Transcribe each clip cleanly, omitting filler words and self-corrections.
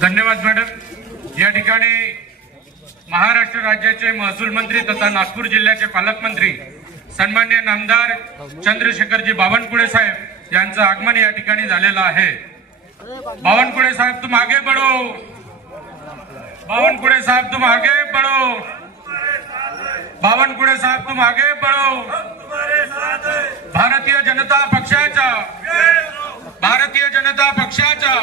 धन्यवाद मॅडम। या ठिकाणी महाराष्ट्र राज्याचे महसूल मंत्री तथा नागपूर जिल्ह्याचे पालकमंत्री सन्माननीय नामदार चंद्रशेखरजी बावनकुळे साहेब यांचं आगमन या ठिकाणी झालेलं आहे। बावनकुळे साहब तुम आगे बढ़ो, बावनकुळे साहब तुम आगे बढ़ो, बावनकुळे साहब तुम आगे बढ़ो। भारतीय जनता पक्षाचा, भारतीय जनता पक्षाचा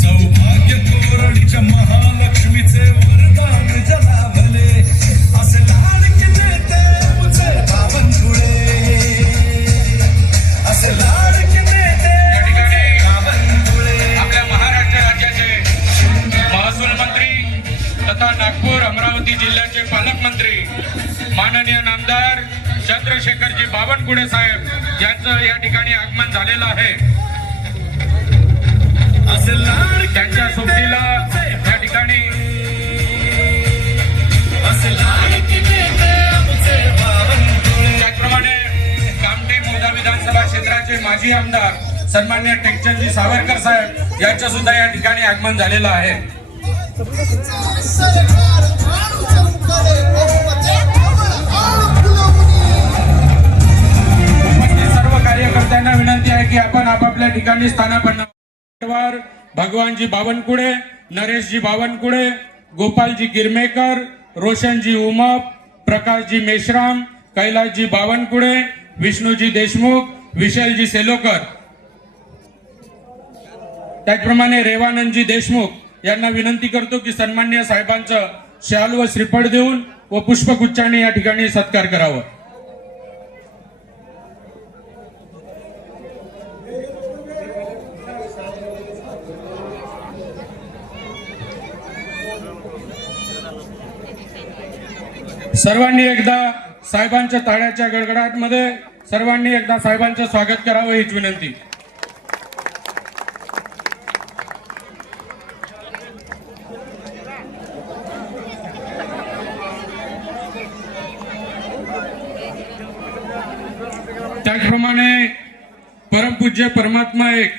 सौभाग्य तोरणीच्या महालक्ष्मीचे वरदान जलावले असे लाडके नेते आमचे बावनकुळे, असे लाडके नेते या ठिकाणी बावनकुळे। आपल्या महाराष्ट्र राज्याचे महसूल मंत्री तथा नागपूर अमरावती जिल्ह्याचे पालकमंत्री माननीय नामदार चंद्रशेखरजी बावनकुळे साहेब यांचं या ठिकाणी आगमन झालेलं आहे। असे लाडके त्यांच्या सोबतीला या ठिकाणी असे लाडके नेते आमचे बावनकुळे। त्याचप्रमाणे कामठी मोदा विधानसभा क्षेत्राचे माजी आमदार सन्माननीय टेकचंदजी सावरकर साहेब यांचं सुद्धा या ठिकाणी आगमन झालेलं आहे। उपस्थित सर्व कार्यकर्त्यांना विनंती आहे की आपण आपापल्या ठिकाणी स्थानापन्न भगवानजी बावनकुळे, नरेशजी बावनकुळे, गोपालजी गिरमेकर, रोशनजी उमप, प्रकाशजी मेश्राम, कैलासजी बावनकुळे, विष्णूजी देशमुख, विशालजी सेलोकर, त्याचप्रमाणे रेवानंदजी देशमुख यांना विनंती करतो की सन्माननीय साहेबांचं शाल व श्रीफळ देऊन व पुष्पगुच्छाने या ठिकाणी सत्कार करावा। सर्वांनी एकदा साहेबांच्या टाळ्याच्या गडगडाटमध्ये सर्वांनी एकदा साहेबांचं स्वागत करावं हीच विनंती। त्याचप्रमाणे परमपूज्य परमात्मा एक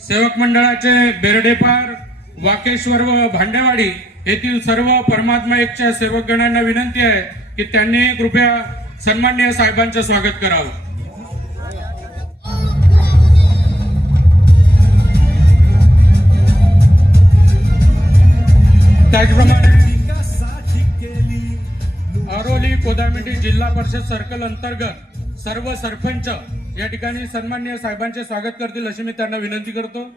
सेवक मंडळाचे बेरडेपार, वाकेश्वर व भांडेवाडी येथील सर्व परमात्मा एकच्या सेवकगणांना विनंती आहे की त्यांनी कृपया सन्माननीय साहेबांचं स्वागत करावं। त्याचप्रमाणे अरोली कोदामिंडी जिल्हा परिषद सर्कल अंतर्गत सर्व सरपंच या ठिकाणी सन्माननीय साहेबांचे स्वागत करतील अशी मी त्यांना विनंती करतो।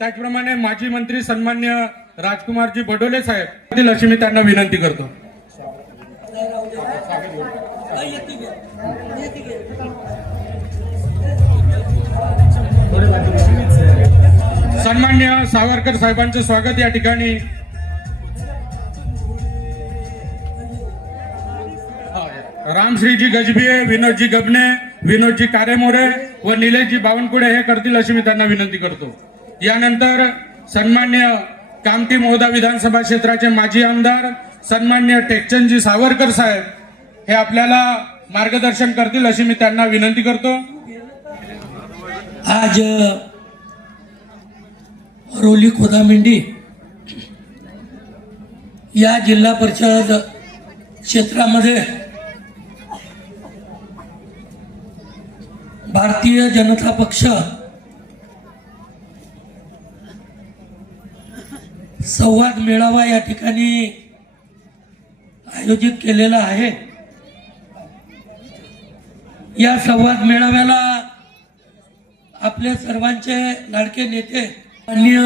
त्याचप्रमाणे माजी मंत्री सन्मान्य राजकुमारजी बडोले साहेब अशी मी त्यांना विनंती करतो। सन्मान्य सावरकर साहेबांचे स्वागत या ठिकाणी रामश्रीजी गजभिये, विनोदजी गबने, विनोदजी कारेमोरे व निलेशजी बावनकुळे हे करतील अशी मी त्यांना विनंती करतो। यानंतर सन्मान्य कामठी मोदा विधानसभा क्षेत्राचे माजी आमदार सन्मान्य टेकचंदजी सावरकर साहेब हे आपल्याला मार्गदर्शन करतील अशी मी त्यांना विनंती करतो। आज अरोली कोदामिंडी या जिल्हा परिषद क्षेत्रामध्ये भारतीय जनता पक्ष संवाद मेळावा या ठिकाणी आयोजित केलेला आहे। या संवाद मेळाव्याला आपले सर्वांचे लाडके नेते माननीय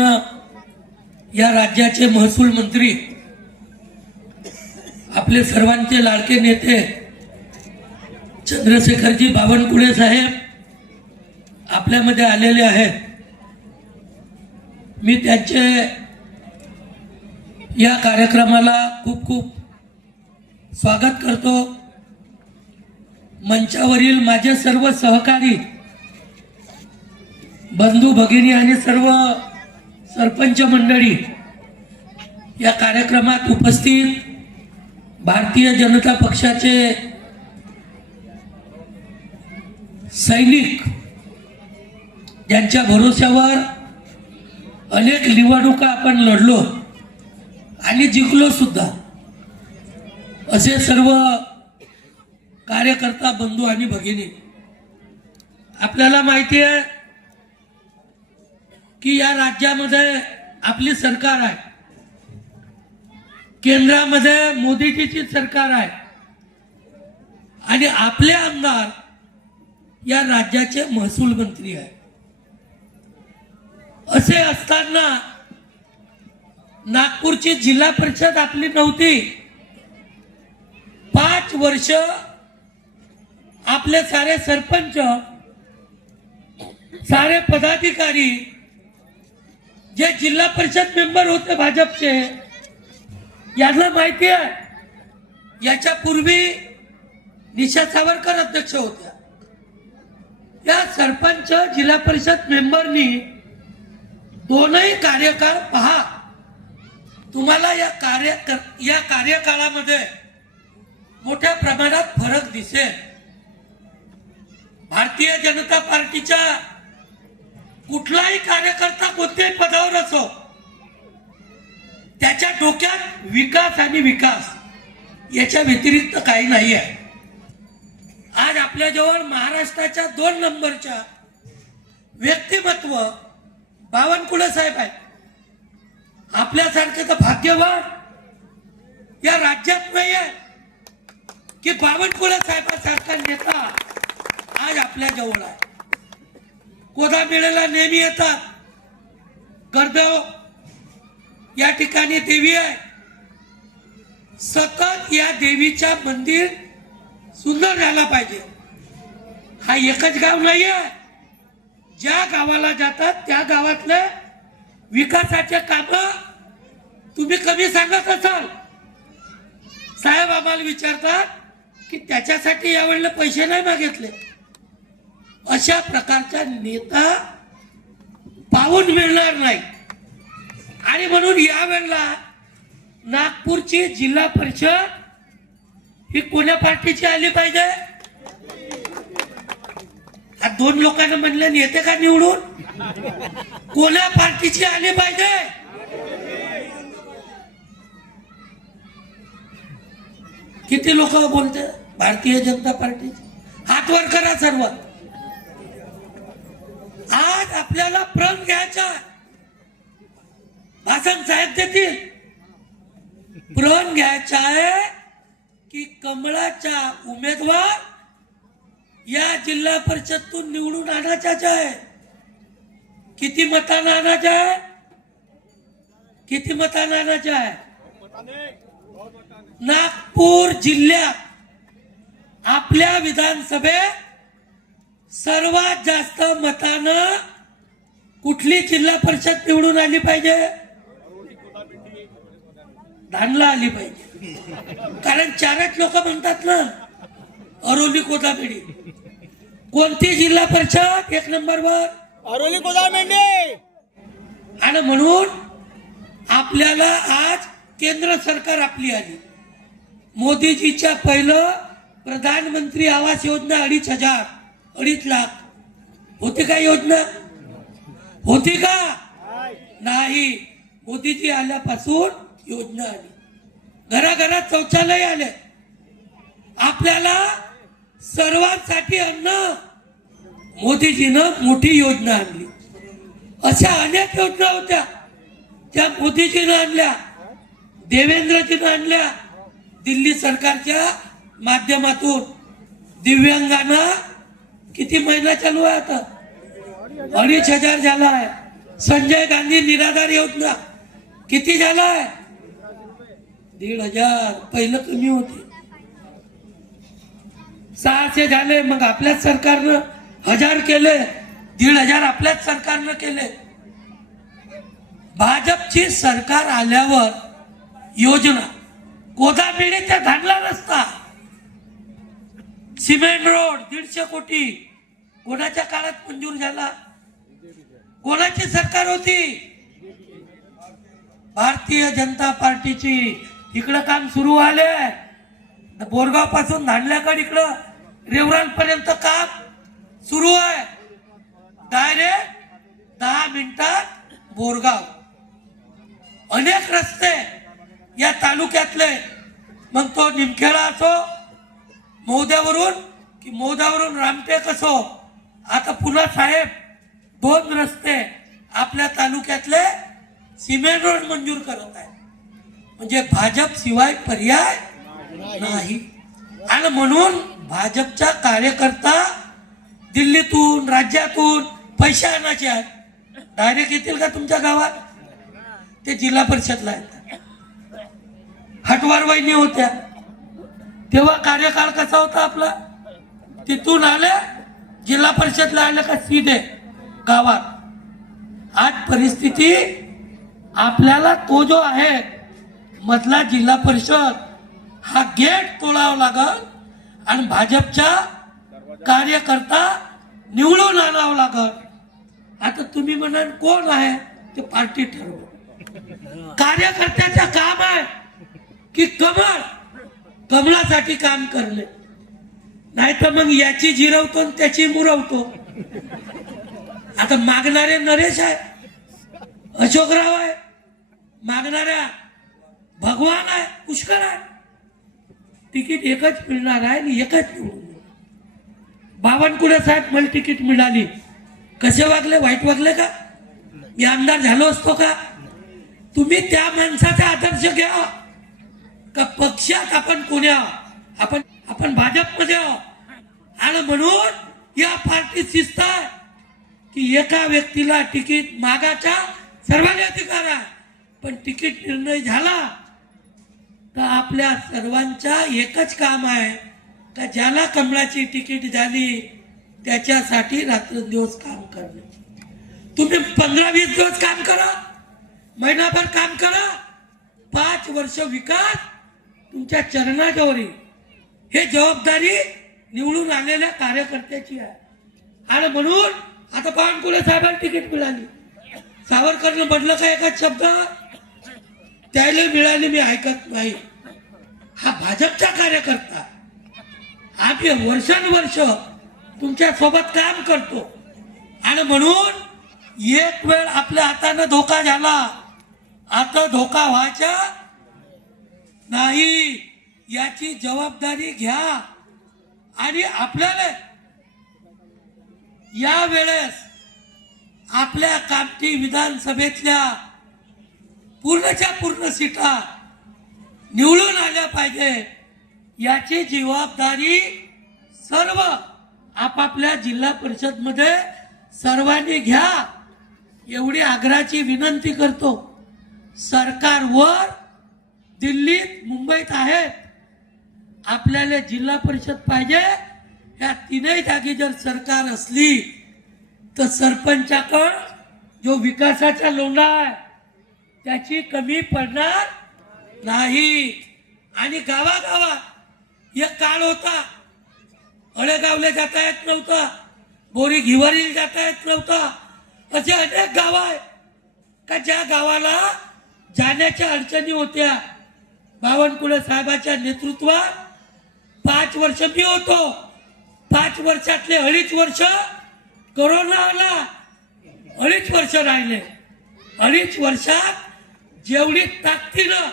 या राज्याचे महसूल मंत्री, आपले सर्वांचे लाडके नेते चंद्रशेखरजी बावनकुळे साहेब आपल्यामध्ये आलेले आहेत। मी त्यांचे या कार्यक्रमाला खूप खूप स्वागत करतो। मंचावरील माझे सर्व सहकारी, बंधू भगिनी आणि सर्व सरपंच मंडळी, या कार्यक्रमात उपस्थित भारतीय जनता पक्षाचे सैनिक, ज्यांच्या भरोश्यावर अनेक निवडणुका आपण लढलो आणि जिंकलो सुद्धा. असे सर्व कार्यकर्ता बंधू आणि भगिनी, आपल्याला माहिती आहे की या राज्यामध्ये आपली सरकार आहे, केंद्रामध्ये मोदीजीची सरकार आहे आणि आपले आमदार या राज्याचे महसूल मंत्री आहे. असे असताना नागपूरची जिल्हा परिषद आपली नव्हती. 5 वर्ष आपले सारे सरपंच, सारे पदाधिकारी जे जिल्हा परिषद मेंबर होते भाजपचे, यांना माहिती आहे. याच्या पूर्वी निशा सावरकर अध्यक्ष होत्या. या सरपंच जिल्हा परिषद मेंबरनी दोनही कार्यकाळ पहा. तुम्हाला या कार्यकाळामध्ये मोठ्या प्रमाणात फरक दिसेल. भारतीय जनता पार्टीचा कुठलाही कार्यकर्ता कोणत्याही पदावर असो, त्याच्या डोक्यात विकास आणि विकास याच्या व्यतिरिक्त काही नाही आहे. आज आपल्याजवळ महाराष्ट्राच्या 2 नंबरच्या व्यक्तिमत्व बावनकुळे साहेब आहेत. आपल्यासारखे तर भाग्यवान या राज्यात नाही आहे की बावनकुळे साहेबांसारखा नेता आज आपल्या जवळ आहे. कोदामेळ्याला नेहमी येतात. गर्दव या ठिकाणी देवी आहे. सतत या देवीच्या मंदिर सुंदर झाला पाहिजे. हा एकच गाव नाही आहे. ज्या गावाला जातात त्या गावातले विकासाचे काम तुम्ही कमी सांगत असाल. साहेब आम्हाला विचारतात की त्याच्यासाठी यावेळेला पैसे नाही मागितले. अशा प्रकारचा नेता पाहून मिळणार नाही. आणि म्हणून यावेळेला नागपूरची जिल्हा परिषद ही कोण्या पार्टीची आली पाहिजे? हा 2 लोकांना म्हणलं येते का निवडून? कोण्या पार्टीची आली पाहिजे? किती लोक बोलते भारतीय जनता पार्टीची? हात वर करा सर्व. आज आपल्याला प्रण घ्यायचा. भाषण साहेब देतील. प्रण घ्यायचा आहे की कमळाचा उमेदवार या जिल्हा परिषदतून निवडून आणायचा आहे. किती मतांना आणायचा आहे? किती मतांना आणायचा आहे? नागपूर जिल्ह्यात आपल्या विधानसभेत सर्वात जास्त मतानं कुठली जिल्हा परिषद निवडून आली पाहिजे? धानला आली पाहिजे. कारण 4च लोक म्हणतात ना अरोली कोदामेडी. कोणती जिल्हा परिषद 1 नंबरवर? अरोली कोदामेंढे. आणि म्हणून आपल्याला आज केंद्र सरकार आपली आली. मोदीजीच्या पहिलं प्रधानमंत्री आवास योजना 2,500 लाख होती का योजना? होती का? नाही. मोदीजी आल्यापासून योजना आली. घराघरात शौचालय आले. आपल्याला सर्वांसाठी अन्न मोदीजीनं मोठी योजना आणली. अशा अनेक योजना होत्या त्या मोदीजीनं आणल्या, देवेंद्रजीनं आणल्या. दिल्ली सरकारच्या माध्यमातून दिव्यांगांना किती महिना चालू आहे आता? 2,500 झाला आहे. संजय गांधी निराधार योजना किती झाला आहे? 1,500. पहिलं कमी होते. 600 झाले. मग आपल्याच सरकारनं 1000 केले. 1,500 आपल्याच सरकारनं केले. भाजपची सरकार आल्यावर योजना कोदामेळीच्या धानला रस्ता, सिमेंट रोड 150 कोटी कोणाच्या काळात मंजूर झाला? कोणाची सरकार होती? भारतीय जनता पार्टीची. इकडं काम सुरू आले. बोरगाव पासून धानल्याकडे इकडं रेवरान पर्यंत काम सुरू आहे. डायरेक्ट 10 मिनिटात बोरगाव, अनेक रस्ते या तालुक्यातले, मग तो निमखेडा असो, मौद्यावरून की मौद्यावरून रामटेक असो, आता पुन्हा साहेब 2 रस्ते आपल्या तालुक्यातले सिमेंट रोड मंजूर करत आहे. म्हणजे भाजप शिवाय पर्याय नाही. आणि म्हणून भाजपचा कार्यकर्ता दिल्लीतून राज्यातून पैसे आणायचे आहेत, डायरेक्ट येतील का तुमच्या गावात? ते जिल्हा परिषदला येतात. हटवार वहिनी होत्या तेव्हा कार्यकाळ कसा होता आपला? तिथून आले जिल्हा परिषदला आले का सीधे गावात. आज परिस्थिती आपल्याला तो जो आहे मधला जिल्हा परिषद हा गेट तोडावा लागल आणि भाजपच्या कार्यकर्ता निवडून आणावं लागल. आता तुम्ही म्हणाल कोण आहे ते पार्टी ठरव. कार्यकर्त्याचं काम आहे की कमळासाठी काम करणे, नाही तर मग याची जिरवतो आणि त्याची मुरवतो. आता मागणारे नरेश आहे, अशोकराव आहे, मागणाऱ्या भगवान आहे, पुष्कर आहे. तिकीट एकच मिळणार आहे आणि एकच निवडून. बावनकुळे साहेब मला तिकीट मिळाली, कसे वागले? वाईट वागले का? मी आमदार झालो असतो का? तुम्ही त्या माणसाचा आदर्श घ्या का पक्षात आपण कोण्या आपण भाजपमध्ये आहोत. आणि म्हणून या पार्टीत शिस्त आहे की एका व्यक्तीला तिकीट मागायचा सर्वांनी अधिकार आहे, पण तिकीट निर्णय झाला तर आपल्या सर्वांचा एकच काम आहे का ज्याला कमळाची तिकीट झाली त्याच्यासाठी रात्रंदिवस काम करणे. तुम्ही 15-20 दिवस काम करा, महिनाभर काम करा, 5 वर्ष विकास तुमच्या चरणाजवळ येईल. हे जबाबदारी निवडून आलेल्या कार्यकर्त्याची आहे. आणि म्हणून आता बावनकुळे साहेबांना तिकीट मिळाली, सावरकरनं म्हटलं का एकाच शब्द त्याला मिळाली मी ऐकत नाही. हा भाजपचा कार्यकर्ता, आम्ही वर्षानुवर्ष तुमच्या सोबत काम करतो. आणि म्हणून एक वेळ आपल्या हाताने धोका झाला, आता धोका व्हायचा नाही. याची जबाबदारी घ्या. आणि आपल्याला या वेळेस आपल्या कामठी विधानसभेतल्या पूर्णच्या पूर्ण सीटा निवडून आल्या पाहिजे. याची जबाबदारी सर्व आपापल्या जिल्हा परिषद मध्ये सर्वांनी घ्या, एवढी आग्रहाची विनंती करतो. सरकारवर दिल्लीत मुंबईत आहेत, आपल्याला जिल्हा परिषद पाहिजे. या 3ही जागी जर सरकार असली तर सरपंचाकडे जो विकासाचा लोंढा आहे त्याची कमी पडणार नाही. आणि गावागावात एक काळ होता, अळेगावला जाता येत नव्हता, बोरी घिवारीला जाता येत नव्हता. असे अनेक गाव आहे का ज्या गावाला जाण्याच्या अडचणी होत्या. बावनकुळे साहेबाच्या नेतृत्वात 5 वर्ष मी होतो. 5 वर्षातले 2.5 वर्ष कोरोना आला, 2.5 वर्ष राहिले. 2.5 वर्षात जेवढी ताकदीनं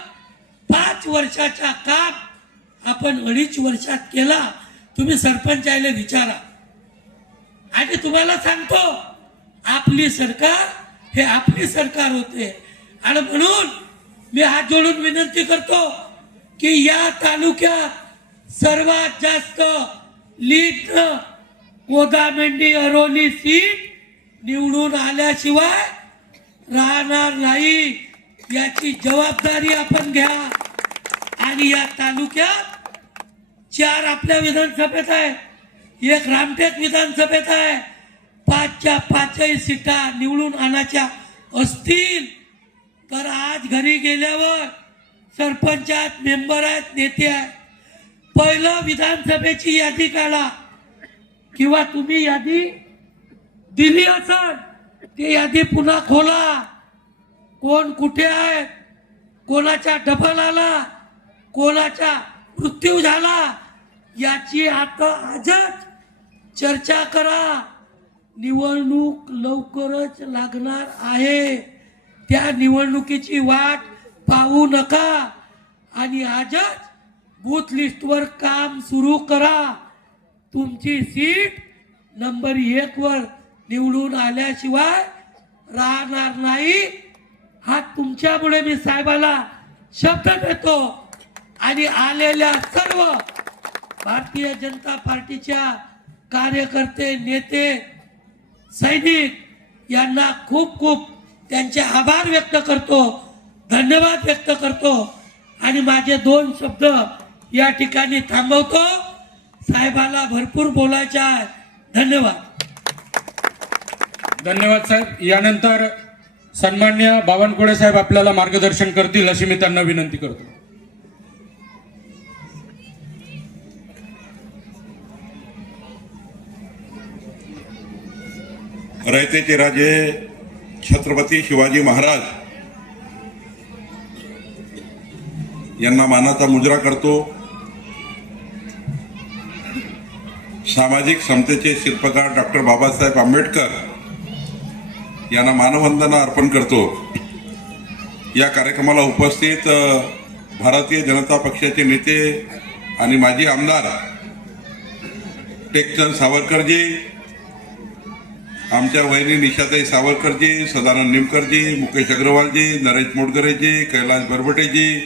5 वर्षाचा काम आपण 2.5 वर्षात केला. तुम्ही सरपंचाला विचारा. आणि तुम्हाला सांगतो आपली सरकार हे आपली सरकार होते. आणि म्हणून मी हात जोडून विनंती करतो की या तालुक्यात सर्वात जास्त लीड कोदामेंडी अरोली सीट निवडून आल्याशिवाय राहणार नाही. याची जबाबदारी आपण घ्या. आणि या तालुक्यात 4 आपल्या विधानसभेत आहे, 1 रामटेक विधानसभेत आहे. 5च्या 5ही सीटा निवडून आणायच्या असतील तर आज घरी गेल्यावर सरपंचात मेंबर आहेत, नेते आहेत, पहिलं विधानसभेची यादी काढा. किंवा तुम्ही यादी दिली असेल ती यादी पुन्हा खोला. कोण कुठे आहे, कोणाचा डबल आला, कोणाचा मृत्यू झाला, याची आता आजच चर्चा करा. निवडणूक लवकरच लागणार आहे. त्या निवडणुकीची वाट पाहू नका आणि आजच बूथ लिस्टवर काम सुरू करा. तुमची सीट नंबर 1 वर निवडून आल्याशिवाय राहणार नाही. हा तुमच्यामुळे मी साहेबाला शब्द देतो आणि आलेल्या सर्व भारतीय जनता पार्टीच्या कार्यकर्ते, नेते, सैनिक यांना खूप खूप त्यांचे आभार व्यक्त करतो, धन्यवाद व्यक्त करतो आणि माझे 2 शब्द या ठिकाणी थांबवतो. साहेबाला भरपूर बोलायचे आहे. धन्यवाद. धन्यवाद साहेब. यानंतर सन्मान्य बावनकुळे साहेब आपल्याला मार्गदर्शन करतील अशी मी त्यांना विनंती करतो. रयतेचे राजे छत्रपती शिवाजी महाराज यांना मानाचा मुजरा करतो. सामाजिक समतेचे शिल्पकार डॉक्टर बाबासाहेब आंबेडकर यांना मानवंदना अर्पण करतो. या कार्यक्रमाला उपस्थित भारतीय जनता पक्षाचे नेते आणि माजी आमदार टेकचंद सावरकरजी, आमच्या वहिनी निशाताई सावरकरजी, सदानंद निमकरजी, मुकेश अग्रवालजी, नरेश मोटगरेजी, कैलास बरबटेजी,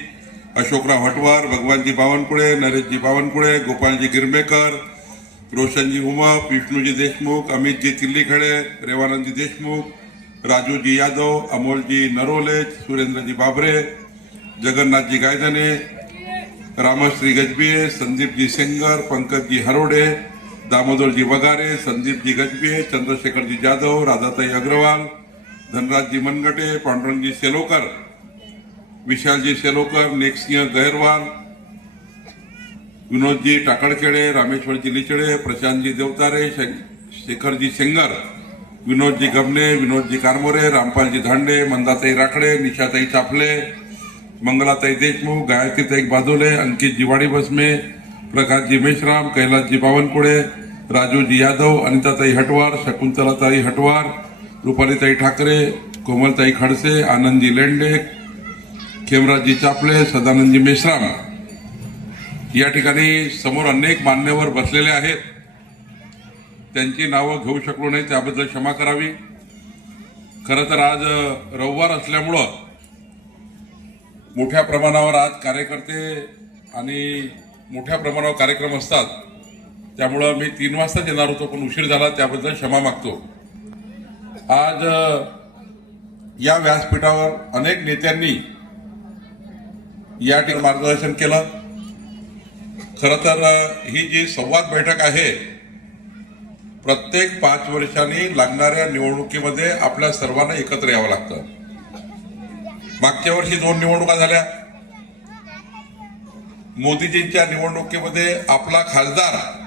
अशोकराव हटवार, भगवानजी बावनकुळे, नरेशजी बावनकुळे, गोपालजी गिरमेकर, रोशनजी उमप, विष्णूजी देशमुख, अमितजी तिल्लीखेडे, रेवानंदजी देशमुख, राजूजी यादव, अमोलजी नरोले, सुरेंद्रजी बाबरे, जगन्नाथजी गायधने, रामश्री गजबिये, संदीपजी सेंगर, पंकजजी हरोडे, दामोदरजी वगारे, संदीपजी गजबिये, चंद्रशेखरजी जाधव, राधाताई अग्रवाल, धनराजजी मनगटे, पांडुरंगजी सेलोकर, विशालजी सेलोकर, नेकसिंह गैरवाल, विनोदजी टाकळखेडे, रामेश्वरजी लिचडे, प्रशांतजी देवतारे, शेखरजी सेंगर, विनोदजी गबने, विनोदजी कारमोरे, रामपालजी धांडे, मंदाताई राखडे, निशाताई चाफले, मंगलाताई देशमुख, गायत्रीताई बादोले, अंकितजी वाडी बसमे, प्रकाशजी मेश्राम, कैलासजी बावनकुळे, राजूजी यादव, अनिताताई हटवार, शकुंतलाताई हटवार, रुपालीताई ठाकरे, कोमलताई खडसे, आनंदजी लेंडे, खेमराजजी चापले, सदानंदजी मेश्राम. या ठिकाणी समोर अनेक मान्यवर बसलेले आहेत. त्यांची नावं घेऊ शकलो नाही, त्याबद्दल क्षमा करावी. खरं तर आज रविवार असल्यामुळं मोठ्या प्रमाणावर आज कार्यकर्ते आणि मोठ्या प्रमाणावर कार्यक्रम असतात. त्यामुळं मी 3 वाजताच येणार होतो, पण उशीर झाला, त्याबद्दल क्षमा मागतो. आज या व्यासपीठावर अनेक नेत्यांनी या ठिकाणी मार्गदर्शन केलं. खरं तर ही जी संवाद बैठक आहे, प्रत्येक 5 वर्षांनी लागणाऱ्या निवडणुकीमध्ये आपल्या सर्वांना एकत्र यावं लागतं. मागच्या वर्षी 2 निवडणुका झाल्या. मोदीजींच्या निवडणुकीमध्ये आपला खासदार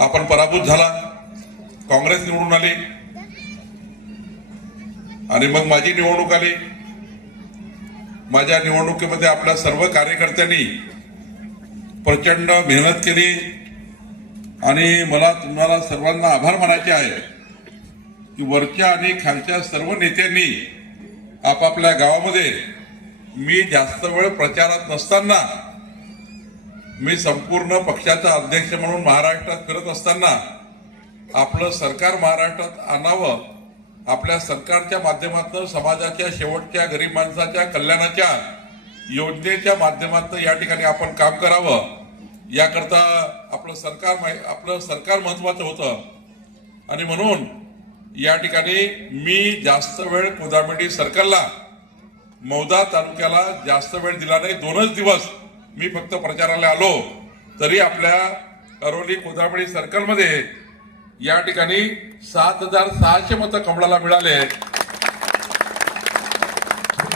आपण पराभूत झाला, काँग्रेस निवडून आली आणि मग माझी निवडणूक आली. माझ्या निवडणुकीमध्ये आपल्या सर्व कार्यकर्त्यांनी प्रचंड मेहनत केली आणि मला तुम्हाला सर्वांना आभार मानायचे आहे की वरच्या आणि खालच्या सर्व नेत्यांनी आपापल्या गावामध्ये, मी जास्त वेळ प्रचारात नसताना, मी संपूर्ण पक्षाचा अध्यक्ष म्हणून महाराष्ट्रात फिरत असताना आपलं सरकार महाराष्ट्रात आणावं, आपल्या सरकारच्या माध्यमातून समाजाच्या शेवटच्या गरीब माणसाच्या कल्याणाच्या योजनेच्या माध्यमातून या ठिकाणी आपण काम करावं. याकरता आपलं सरकार महत्वाचं होतं आणि म्हणून या ठिकाणी मी जास्त वेळ कोदामेंढी सर्कलला, मौदा तालुक्याला जास्त वेळ दिला नाही. 2च दिवस मी फक्त प्रचाराला आलो, तरी आपल्या अरोली कोदामेंढी सर्कलमध्ये या ठिकाणी 7,600 मतं कमळाला मिळाले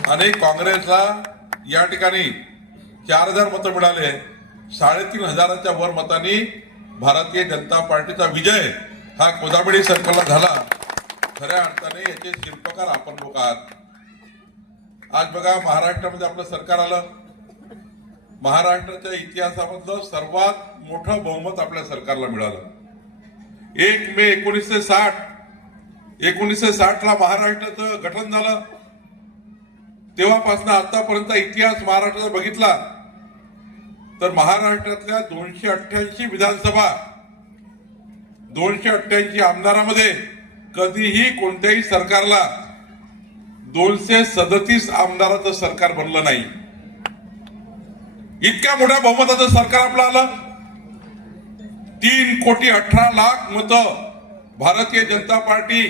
आणि काँग्रेसला या ठिकाणी 4,000 मतं मिळाले. 3,500च्या वर मतांनी भारतीय जनता पार्टीचा विजय हा कोदामेंढी सर्कलला झाला. खऱ्या अर्थाने याचे शिल्पकार आपण लोक आहात. आज बघा, महाराष्ट्रामध्ये आपलं सरकार आलं. महाराष्ट्राच्या इतिहासामधलं सर्वात मोठं बहुमत आपल्या सरकारला मिळालं. 1 मे 1960 ला महाराष्ट्राचं गठन झालं. तेव्हापासून आतापर्यंत इतिहास महाराष्ट्राचा बघितला तर महाराष्ट्रातल्या 288 विधानसभा 288 आमदारामध्ये कधीही कोणत्याही सरकारला 237 आमदाराचं सरकार बनलं नाही. इतक्या मोठ्या बहुमताचं सरकार आपलं आलं. 3,18,00,000 मतं भारतीय जनता पार्टी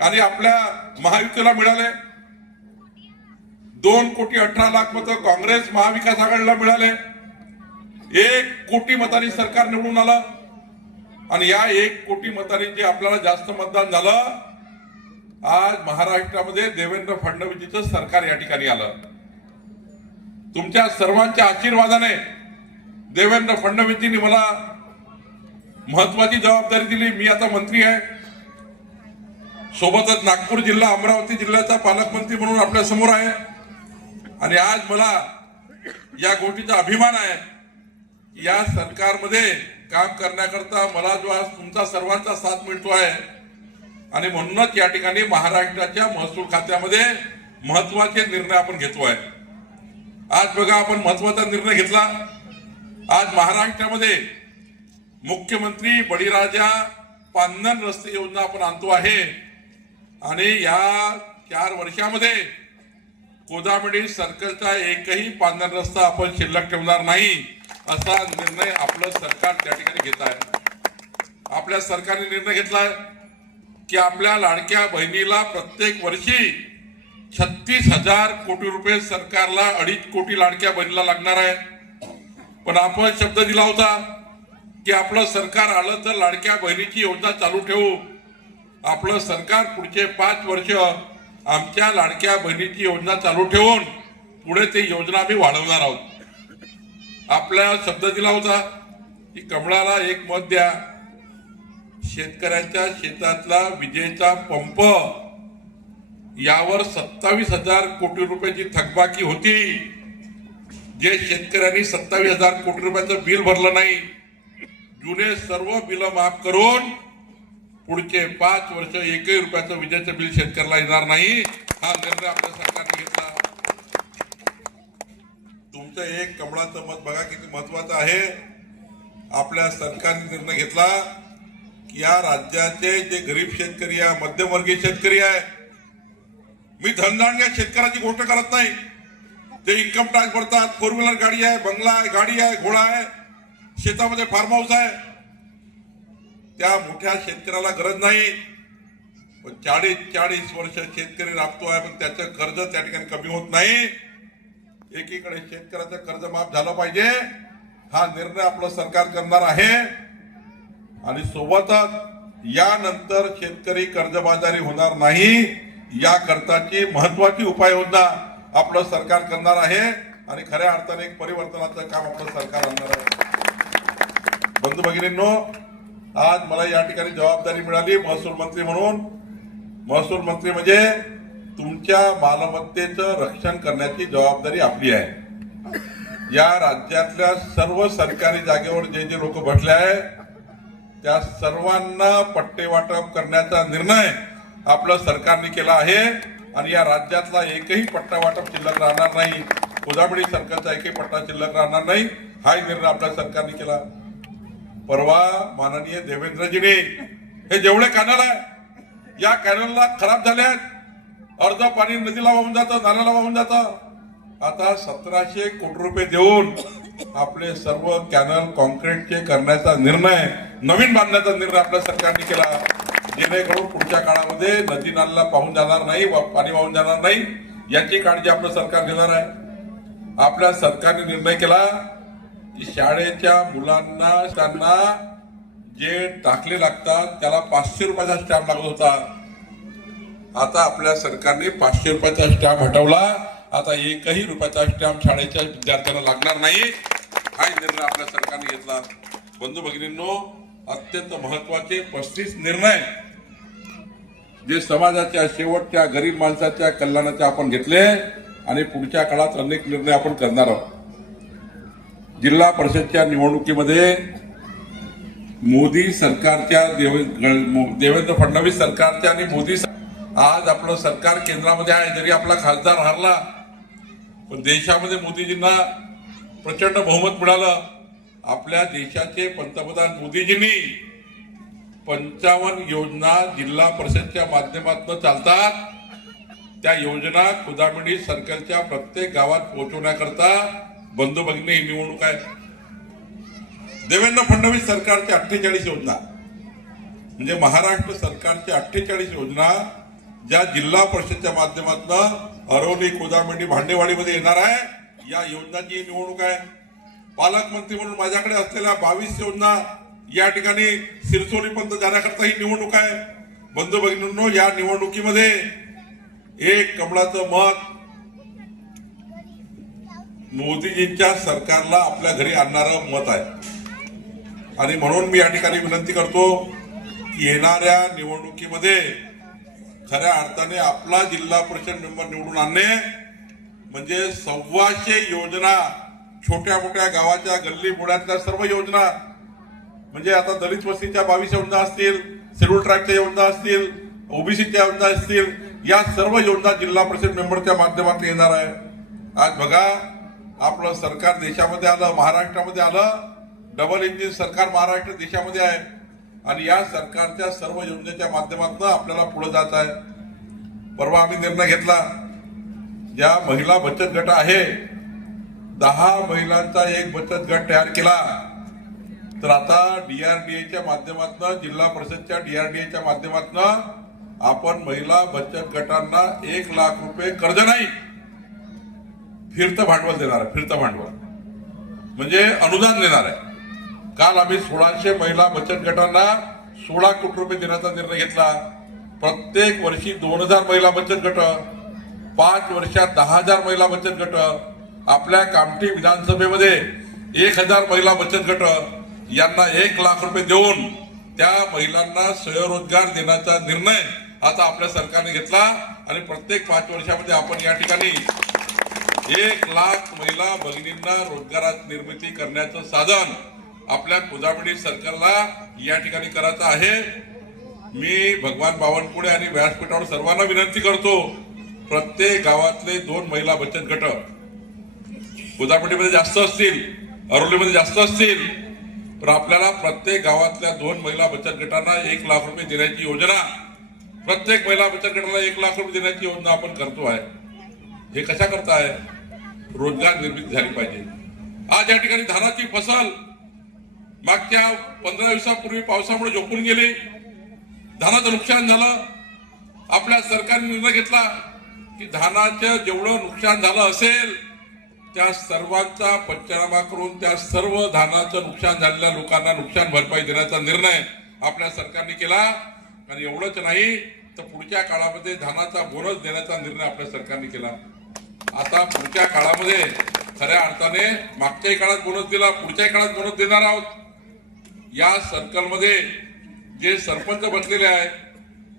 आणि आपल्या महायुतीला मिळाले. 2,18,00,000 मतं काँग्रेस महाविकास आघाडीला मिळाले. 1 कोटी मतांनी सरकार निवडून आलं. आणि या 1 कोटी मतांनी जे आपल्याला जास्त मतदान झालं, आज महाराष्ट्रामध्ये देवेंद्र फडणवीसचं सरकार या ठिकाणी आलं. तुमच्या सर्वांच्या आशीर्वादाने देवेंद्र फडणवीसजींनी मला महत्वाची जबाबदारी दिली. मी आता मंत्री आहे. सोबतच नागपूर जिल्हा, अमरावती जिल्ह्याचा पालकमंत्री म्हणून आपल्या समोर आहे. आणि आज मला या गोष्टीचा अभिमान आहे. या सरकारमध्ये काम करण्याकरता मला जो आज तुमचा सर्वांचा साथ मिळतो आहे. आणि म्हणूनच या ठिकाणी महाराष्ट्राच्या महसूल खात्यामध्ये महत्वाचे निर्णय आपण घेतोय. आज बघा, आपण महत्वाचा निर्णय घेतला. आज महाराष्ट्रामध्ये मुख्यमंत्री बळीराजा पांधन रस्ते योजना आपण आणतो आहे. आणि या 4 वर्षामध्ये कोदामडी सर्कलचा एकही पांधन रस्ता आपण शिल्लक ठेवणार नाही, असा निर्णय आपलं सरकार त्या ठिकाणी घेत आहे. आपल्या सरकारने निर्णय घेतलाय की आपल्या लाडक्या बहिणीला प्रत्येक वर्षी 36,000 कोटी रुपये सरकारला 2.5 कोटी लाडक्या बहिणीला लागणार आहे. पण आपण शब्द दिला होता की आपलं सरकार आलं तर लाडक्या बहिणीची योजना चालू ठेवू. आपलं सरकार पुढचे 5 वर्ष आमच्या लाडक्या बहिणीची योजना चालू ठेवून पुढे ती योजना आम्ही वाढवणार आहोत. आपला शब्द दिला होता की कमळाला 1 मत द्या. शेतकऱ्यांच्या शेतातला विजेचा पंप यावर 27,000 कोटी रुपयाची थकबाकी होती. जे शेतकऱ्यांनी 27,000 कोटी रुपयाचं बिल भरलं नाही, जुने सर्व बिल माफ करून पुढचे 5 वर्ष 1 रुपयाचं विजेचं बिल शेतकऱ्याला येणार नाही, हा निर्णय आपल्या सरकारने घेतला. तुमचं 1 कमळाचं मत बघा किती महत्वाचं आहे. आपल्या सरकारने निर्णय घेतला की या राज्याचे जे गरीब शेतकरी आहे, मध्यमवर्गीय शेतकरी आहे, मी धनदांड्या शेतकऱ्याची गोष्ट करत नाही. ते इन्कम टॅक्स भरतात, 4 व्हीलर गाडी आहे, बंगला आहे, गाडी आहे, घोडा आहे, शेतामध्ये फार्म हाऊस आहे. त्या मोठ्या शेतकऱ्याला गरज नाही. पण 40 वर्ष शेतकरी राबतो आहे, पण त्याचं कर्ज त्या ठिकाणी कमी होत नाही. एकीकडे शेतकऱ्याचं कर्ज माफ झालं पाहिजे, हा निर्णय आपलं सरकार करणार आहे. आणि सोबतच यानंतर शेतकरी कर्जबाजारी होणार नाही, याकरताची महत्वाची उपाययोजना आपलं सरकार करणार आहे. आणि खऱ्या अर्थाने एक परिवर्तनाचं काम आपलं सरकार आणणार आहे. बंधू भगिनींनो, आज मला या ठिकाणी जबाबदारी मिळाली महसूल मंत्री म्हणून. महसूल मंत्री म्हणजे तुमच्या मालमत्तेचं रक्षण करण्याची जबाबदारी आपली आहे. या राज्यातल्या सर्व सरकारी जागेवर जे जे लोक बसले आहे त्या सर्वांना पट्टे वाटप करण्याचा निर्णय आपलं सरकारने केला आहे. आणि या राज्यातला एकही पट्टा वाटप शिल्लक राहणार नाही, कोदामडी सर्कलचा एकही पट्टा शिल्लक राहणार नाही, हाही निर्णय आपल्या सरकारने केला. परवा माननीय देवेंद्रजीने हे जेवढे कॅनल आहे, या कॅनलला खराब झाले आहेत, अर्ध पाणी नदीला वाहून जातं, नाल्याला वाहून जातं. आता 1700 कोटी रुपये देऊन आपले सर्व कॅनल कॉन्क्रीटचे करण्याचा निर्णय, नवीन बांधण्याचा निर्णय आपल्या सरकारने केला. जेणेकरून पुढच्या काळामध्ये नदी नाल्याला पाहून जाणार नाही, पाणी वाहून जाणार नाही, याची काळजी आपलं सरकार घेणार आहे. आपल्या सरकारने निर्णय केला की शाळेच्या मुलांना त्यांना जे दाखले लागतात त्याला 500 रुपयाचा स्टॅम्प लागत होता. आता आपल्या सरकारने 500 रुपयाचा स्टॅम्प हटवला. आता 1ही रुपयाचा स्टॅम्प शाळेच्या विद्यार्थ्यांना लागणार नाही, हा निर्णय आपल्या सरकारने घेतला. बंधू भगिनींनो, अत्यंत महत्वाचे 35 निर्णय जे समाजाच्या शेवटच्या गरीब माणसाच्या कल्याणाचे आपण घेतले. आणि पुढच्या काळात अनेक निर्णय आपण करणार आहोत. जिल्हा परिषदच्या निवडणुकीमध्ये मोदी सरकारच्या देवेंद्र फडणवीस सरकारच्या आणि मोदी आज आपलं सरकार केंद्रामध्ये आहे. जरी आपला खासदार हरला पण देशामध्ये मोदीजींना प्रचंड बहुमत मिळालं. आपल्या देशाचे पंतप्रधान मोदीजींनी 55 योजना जिल्हा परिषदच्या माध्यमातून चालतात. त्या योजना कुदामिडी सर्कलच्या प्रत्येक गावात पोहोचवण्याकरता बंधू भगिनी ही निवडणूक आहे. देवेंद्र फडणवीस सरकारच्या 48 योजना म्हणजे महाराष्ट्र सरकारच्या 48 योजना ज्या जिल्हा परिषदच्या माध्यमातून अरोली, कुदामिडी, भांडेवाडीमध्ये येणार आहे, या योजनाची निवडणूक आहे. पालकमंत्री म्हणून माझ्याकडे असलेल्या 22 योजना या ठिकाणी सिरसोलीपर्यंत जाण्याकरता ही निवडणूक आहे. बंधू भगिनींनो, या निवडणुकीमध्ये एक कमळाचं मत मोदीजींच्या सरकारला आपल्या घरी आणणारं मत आहे. आणि म्हणून मी या ठिकाणी विनंती करतो की येणाऱ्या निवडणुकीमध्ये खऱ्या अर्थाने आपला जिल्हा परिषद मेंबर निवडून आणणे म्हणजे 125 योजना, छोट्या मोठ्या गावाच्या गल्ली बोळ्यातल्या सर्व योजना, म्हणजे आता दलित वस्तीच्या 22 योजना असतील, शेड्यूल ट्राईबच्या योजना असतील, ओबीसीच्या योजना असतील, या सर्व योजना जिल्हा परिषद मेंबरच्या माध्यमातून येणार आहे. आज बघा, आपलं सरकार देशामध्ये आलं, महाराष्ट्रामध्ये आलं, डबल इंजिन सरकार महाराष्ट्र देशामध्ये आहे आणि या सरकारच्या सर्व योजनेच्या माध्यमातून आपल्याला पुढे जायचं आहे. परवा आम्ही निर्णय घेतला, ज्या महिला बचत गट आहे 10 महिलांचा एक बचत गट तयार केला. तर आता DRDAच्या माध्यमातून, जिल्हा परिषदच्या DRDAच्या माध्यमातून आपण महिला बचत गटांना 1 लाख रुपये कर्ज नाही, फिरतं भांडवल देणार आहे. फिरतं भांडवल म्हणजे अनुदान देणार आहे. काल आम्ही 1600 महिला बचत गटांना 16 कोटी रुपये देण्याचा निर्णय घेतला. प्रत्येक वर्षी 2000 महिला बचत गट, 5 वर्षात 10,000 महिला बचत गट, आपल्या कामठी विधानसभेमध्ये 1000 महिला बचत गट यांना 1 लाख रुपये देऊन त्या महिलांना स्वयंरोजगार देण्याचा निर्णय आता आपल्या सरकारने घेतला. आणि प्रत्येक 5 वर्षामध्ये आपण या ठिकाणी 1 लाख महिला भगिनींना रोजगारात निर्मिती करण्याचं साधन आपल्या कुदामिडी सर्कलला या ठिकाणी करायचं आहे. मी भगवान बावनकुळे आणि व्यासपीठावर सर्वांना विनंती करतो, प्रत्येक गावातले 2 महिला बचत गट, कुदामिडीमध्ये जास्त असतील, अरोलीमध्ये जास्त असतील, तर आपल्याला प्रत्येक गावातल्या 2 महिला बचत गटांना 1 लाख रुपये देण्याची योजना, प्रत्येक महिला बचत गटाला 1 लाख रुपये देण्याची योजना आपण करतो आहे. हे कशा करता आहे? रोजगार निर्मिती झाली पाहिजे. आज या ठिकाणी धानाची फसल मागच्या 15 दिवसापूर्वी पावसामुळे झोपून गेली, धानाचं नुकसान झालं. आपल्या सरकारने निर्णय घेतला की धानाचं जेवढं नुकसान झालं असेल त्या सर्वांचा पंचनामा करून त्या सर्व धानाचं नुकसान झालेल्या लोकांना नुकसान भरपाई देण्याचा निर्णय आपल्या सरकारने केला. आणि एवढंच नाही तर पुढच्या काळामध्ये धानाचा बोनस देण्याचा निर्णय आपल्या सरकारने केला. आता पुढच्या काळामध्ये खऱ्या अर्थाने मागच्याही काळात बोनस दिला, पुढच्याही काळात बोनस देणार आहोत. या सर्कलमध्ये जे सरपंच बसलेले आहेत,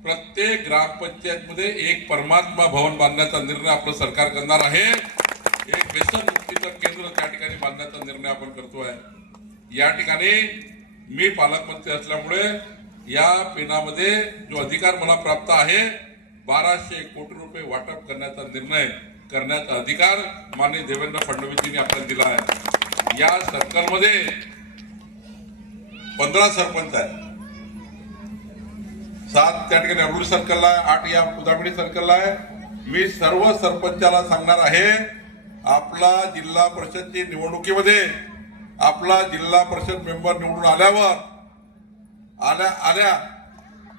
प्रत्येक ग्रामपंचायतमध्ये एक परमात्मा भवन बांधण्याचा निर्णय आपलं सरकार करणार आहे. एक व्यसन मुक्तीचं केंद्र त्या ठिकाणी बांधण्याचा निर्णय आपण करतोय. या ठिकाणी मी पालकमंत्री असल्यामुळे या पेनामध्ये जो अधिकार मला प्राप्त आहे 1200 कोटी रुपये वाटप करण्याचा निर्णय करण्याचा अधिकार माननीय देवेंद्र फडणवीसजींनी आपल्याला दिला आहे. या सर्कलमध्ये 15 सरपंच आहेत, 7 त्या ठिकाणी अरुली सर्कलला आहे, 8 या कुदामिडी सर्कलला आहे. मी सर्व सरपंचाला सांगणार आहे, आपला जिल्हा परिषदची निवडणुकीमध्ये आपला जिल्हा परिषद मेंबर निवडून आल्या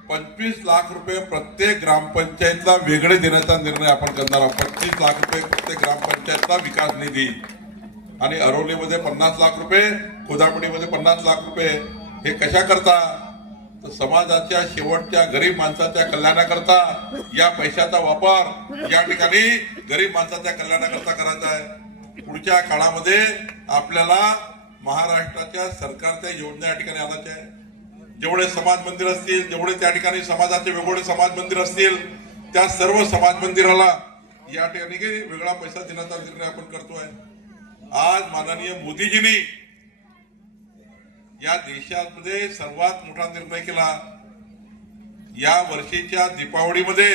25 लाख रुपये प्रत्येक ग्रामपंचायतला वेगळे देण्याचा निर्णय आपण करणार आहोत. 25 लाख रुपये प्रत्येक ग्रामपंचायतला विकास निधी, आणि अरोलीमध्ये 50 लाख रुपये, कुदामिडीमध्ये 50 लाख रुपये. हे कशा करता? तर समाजाच्या शेवटच्या गरीब माणसाच्या कल्याणाकरता या पैशाचा वापर या ठिकाणी गरीब माणसाच्या कल्याणाकरता करायचा आहे. पुढच्या काळामध्ये आपल्याला महाराष्ट्राच्या सरकारच्या योजना या ठिकाणी आणायच्या आहे. जेवढे समाज मंदिर असतील, जेवढे त्या ठिकाणी समाजाचे वेगवेगळे समाज मंदिर असतील, त्या सर्व समाज मंदिराला या ठिकाणी वेगळा पैसा देण्याचा निर्णय आपण करतोय. आज माननीय मोदीजींनी या देशामध्ये सर्वात मोठा निर्णय केला. या वर्षीच्या दीपावलीमध्ये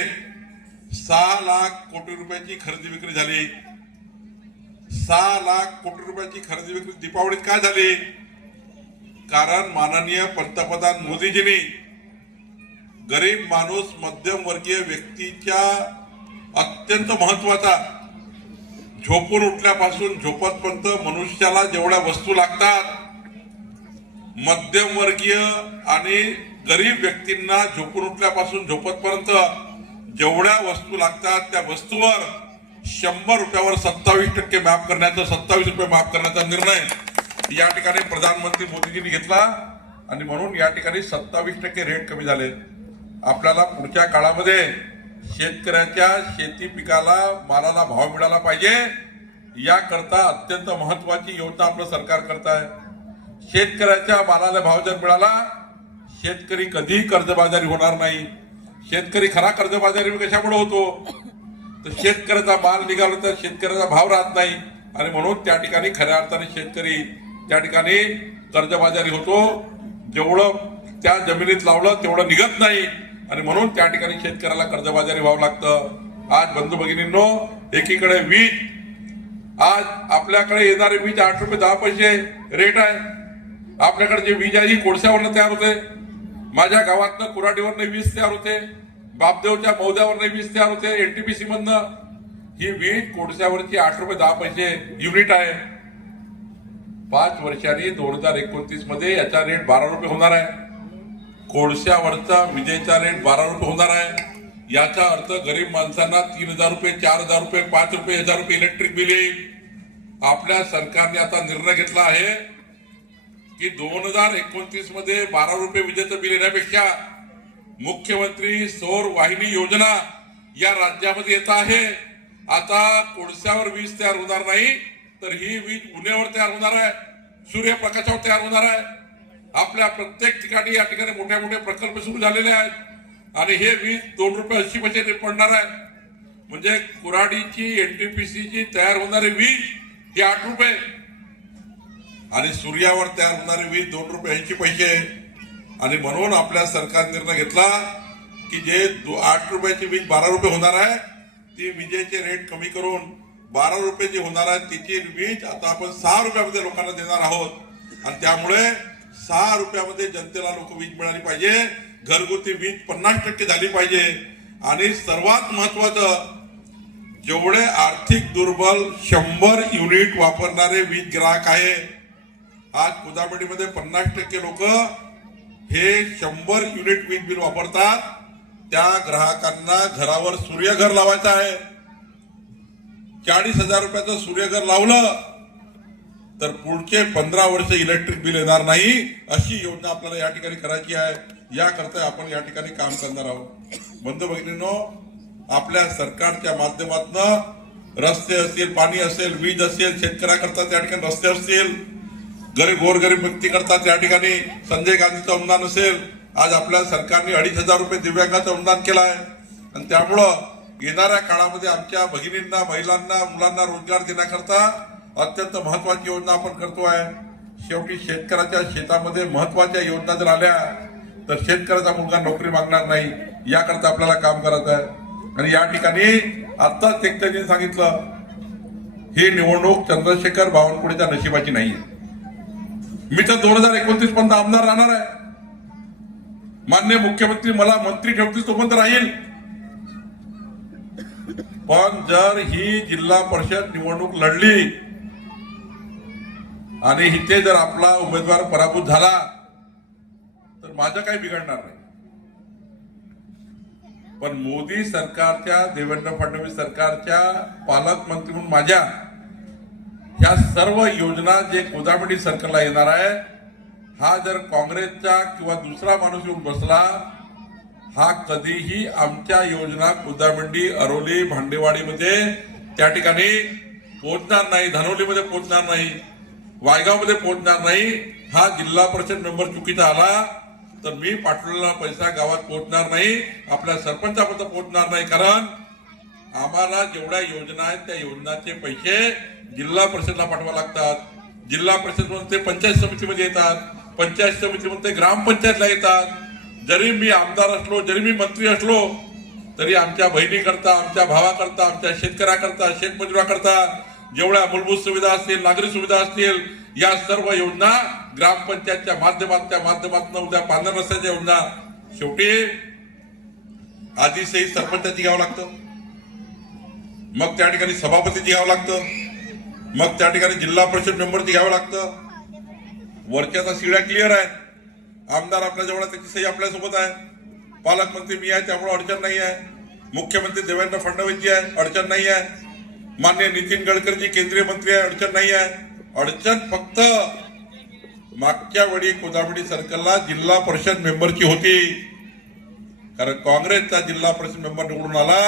6 लाख कोटी रुपयाची खरेदी विक्री झाली. 6 लाख कोटी रुपयाची खरेदी विक्री दीपावलीत काय झाली? कारण माननीय पंतप्रधान मोदीजींनी गरीब माणूस मध्यमवर्गीय व्यक्तीच्या अत्यंत महत्वाचा झोपून उठल्यापासून झोपतपर्यंत मनुष्याला जेवढ्या वस्तू लागतात, मध्यमवर्गीय आणि गरीब व्यक्तींना झोपून उठल्यापासून झोपतपर्यंत जेवढ्या वस्तू लागतात त्या वस्तूवर 100 रुपयावर 27% माफ करण्याचा 27 रुपये माफ करण्याचा निर्णय या ठिकाणी प्रधानमंत्री मोदीजींनी घेतला आणि म्हणून या ठिकाणी 27% रेट कमी झाले. आपल्याला पुढच्या काळामध्ये शेतकऱ्याच्या शेती पिकाला मालाला भाव मिळाला पाहिजे याकरता अत्यंत महत्वाची योजना आपलं सरकार करत आहे. शेतकऱ्याच्या मालाला भाव जर मिळाला, शेतकरी कधीही कर्जबाजारी होणार नाही. शेतकरी खरा कर्जबाजारी कशामुळे होतो? तर शेतकऱ्याचा माल निघाला तर शेतकऱ्याचा भाव राहत नाही आणि म्हणून त्या ठिकाणी खऱ्या अर्थाने शेतकरी त्या ठिकाणी कर्जबाजारी होतो. जेवढं त्या जमिनीत लावलं तेवढं निघत नाही आणि म्हणून त्या ठिकाणी शेतकऱ्याला कर्जबाजारी व्हावं लागतं. आज बंधू भगिनींनो, एकीकडे वीज, आज आपल्याकडे येणारे वीज 8 रुपये 10 पैसे रेट आहे. आपल्याकडे जे वीज आहे ही कोळशावरनं तयार होते. माझ्या गावातनं कुराडीवरनं वीज तयार होते, बापदेवच्या मौद्यावरनं वीज तयार होते, एनटीपीसी मधनं. ही वीज कोळशावरची 8 रुपये 10 पैसे युनिट आहे. 5 वर्षांनी 2029 मध्ये याचा रेट 12 रुपये होणार आहे. कोळशावरचा विजेचा रेट 12 रुपये होणार आहे. याचा अर्थ गरीब माणसांना 3,000 रुपये, 4,000 रुपये, 5 रुपये, 1,000 रुपये इलेक्ट्रिक बिल येईल. आपल्या सरकारने आता निर्णय घेतला आहे की 2029 मध्ये 12 रुपये विजेचं बिल येण्यापेक्षा मुख्यमंत्री सौर वाहिनी योजना या राज्यामध्ये येत आहे. आता कोळशावर वीज तयार होणार नाही, तर ही वीज उन्हेवर तयार होणार आहे, सूर्यप्रकाशावर तयार होणार आहे. आपल्या प्रत्येक ठिकाणी या ठिकाणी मोठ्या मोठे प्रकल्प सुरू झालेले आहेत आणि हे वीज 2 रुपये 80 पैसे पडणार आहे. म्हणजे कुराडीची एनटीपीसीची तयार होणारी वीज ही 8 रुपये आणि सूर्यावर तयार होणारी वीज 2 रुपये 80 पैसे. आणि म्हणून आपल्या सरकारने निर्णय घेतला की जे 8 रुपयाची वीज 12 रुपये होणार आहे, ती विजेचे रेट कमी करून 12 रुपये जी होणार आहे तिची वीज आता आपण 6 रुपयामध्ये लोकांना देणार आहोत आणि त्यामुळे 6 रुपयामध्ये जनतेला लोक वीज मिळाली पाहिजे. घरगुती वीज 50% झाली पाहिजे. आणि सर्वात महत्वाचं, जेवढे आर्थिक दुर्बल 100 युनिट वापरणारे वीज ग्राहक आहे, आज कुदामंडीमध्ये 50% लोक हे 100 युनिट वीज बिल वापरतात. त्या ग्राहकांना घरावर सूर्यघर लावायचं आहे. 40,000 रुपयाचं सूर्यघर लावलं तर पुढचे 15 वर्ष इलेक्ट्रिक बिल येणार नाही. अशी योजना आपल्याला या ठिकाणी करायची आहे. याकरता आपण या ठिकाणी काम करणार आहोत. बंधू भगिनींनो, आपल्या सरकारच्या माध्यमातून रस्ते असतील, पाणी असेल, वीज असेल, शेतकऱ्याकरता त्या ठिकाणी रस्ते असतील, गोरगरीब व्यक्ती करता त्या ठिकाणी संजय गांधीचं अनुदान असेल. आज आपल्या सरकारने 2,500 रुपये दिव्यांगाचं अनुदान केलं आहे आणि त्यामुळं येणाऱ्या काळामध्ये आमच्या भगिनींना, महिलांना, मुलांना रोजगार देण्याकरता अत्यंत महत्वाची योजना आपण करतो आहे. शेवटी शेतकऱ्याच्या शेतामध्ये महत्वाच्या योजना जर आल्या तर शेतकऱ्याचा मुलगा नोकरी मागणार नाही. याकरता आपल्याला काम करायचं आहे. आणि या ठिकाणी आत्ताच त्यांनी सांगितलं, ही निवडणूक चंद्रशेखर बावनकुळेच्या नशिबाची नाहीये. मी तर 2029 पर्यंत आमदार राहणार आहे. माननीय मुख्यमंत्री मला मंत्री ठेवतील तोपर्यंत राहील. पण जर ही जिल्हा परिषद निवडणूक लढली आणि इथे जर आपला उमेदवार पराभूत झाला तर माझं काही बिघडणार नाही. पण मोदी सरकारच्या, देवेंद्र फडणवीस सरकारच्या पालकमंत्री म्हणून माझ्या ह्या सर्व योजना जे गोदावरी सरकारला येणार आहे, हा जर काँग्रेसचा किंवा दुसरा माणूस येऊन बसला, हा कधीही आमच्या योजना गोदावरी, अरोली, भांडेवाडीमध्ये त्या ठिकाणी पोहोचणार नाही, धानोलीमध्ये पोहोचणार नाही, वायगावमध्ये पोहोचणार नाही. हा जिल्हा परिषद मेंबर चुकीचा आला तर मी पाठवलेला पैसा गावात पोहोचणार नाही, आपल्या सरपंचापर्यंत पोहोचणार नाही. कारण आम्हाला जेवढ्या योजना आहेत त्या योजनाचे पैसे जिल्हा परिषदला पाठवावे लागतात. जिल्हा परिषद ते पंचायत समितीमध्ये येतात, पंचायत समितीमध्ये ग्रामपंचायतला येतात. जरी मी आमदार असलो, जरी मी मंत्री असलो, तरी आमच्या बहिणीकरता, आमच्या भावाकरता, आमच्या शेतकऱ्याकरता, शेतमजुराकरता जेवढ्या मूलभूत सुविधा असतील, नागरी सुविधा असतील, या सर्व योजना ग्रामपंचायतच्या माध्यमातून उद्या पांढर रस्त्याच्या योजना शेवटी आधी सही सरपंचाची घ्यावं लागतं, मग त्या ठिकाणी सभापतीची घ्यावं लागतं, मग त्या ठिकाणी जिल्हा परिषद मेंबरची घ्यावं लागतं. वरच्या तर शिड्या क्लिअर आहेत. आमदार आपल्या जवळ त्याची सही आपल्यासोबत आहे, पालकमंत्री मी आहे त्यामुळे अडचण नाही आहे, मुख्यमंत्री देवेंद्र फडणवीसजी आहे अडचण नाही आहे, माननीय नितीन गडकरीजी केंद्रीय मंत्री आहे अडचण नाही आहे. अडचण फक्त मागच्या वेळी कोदामडी सर्कलला जिल्हा परिषद मेंबरची होती, कारण काँग्रेसचा जिल्हा परिषद मेंबर निवडून आला.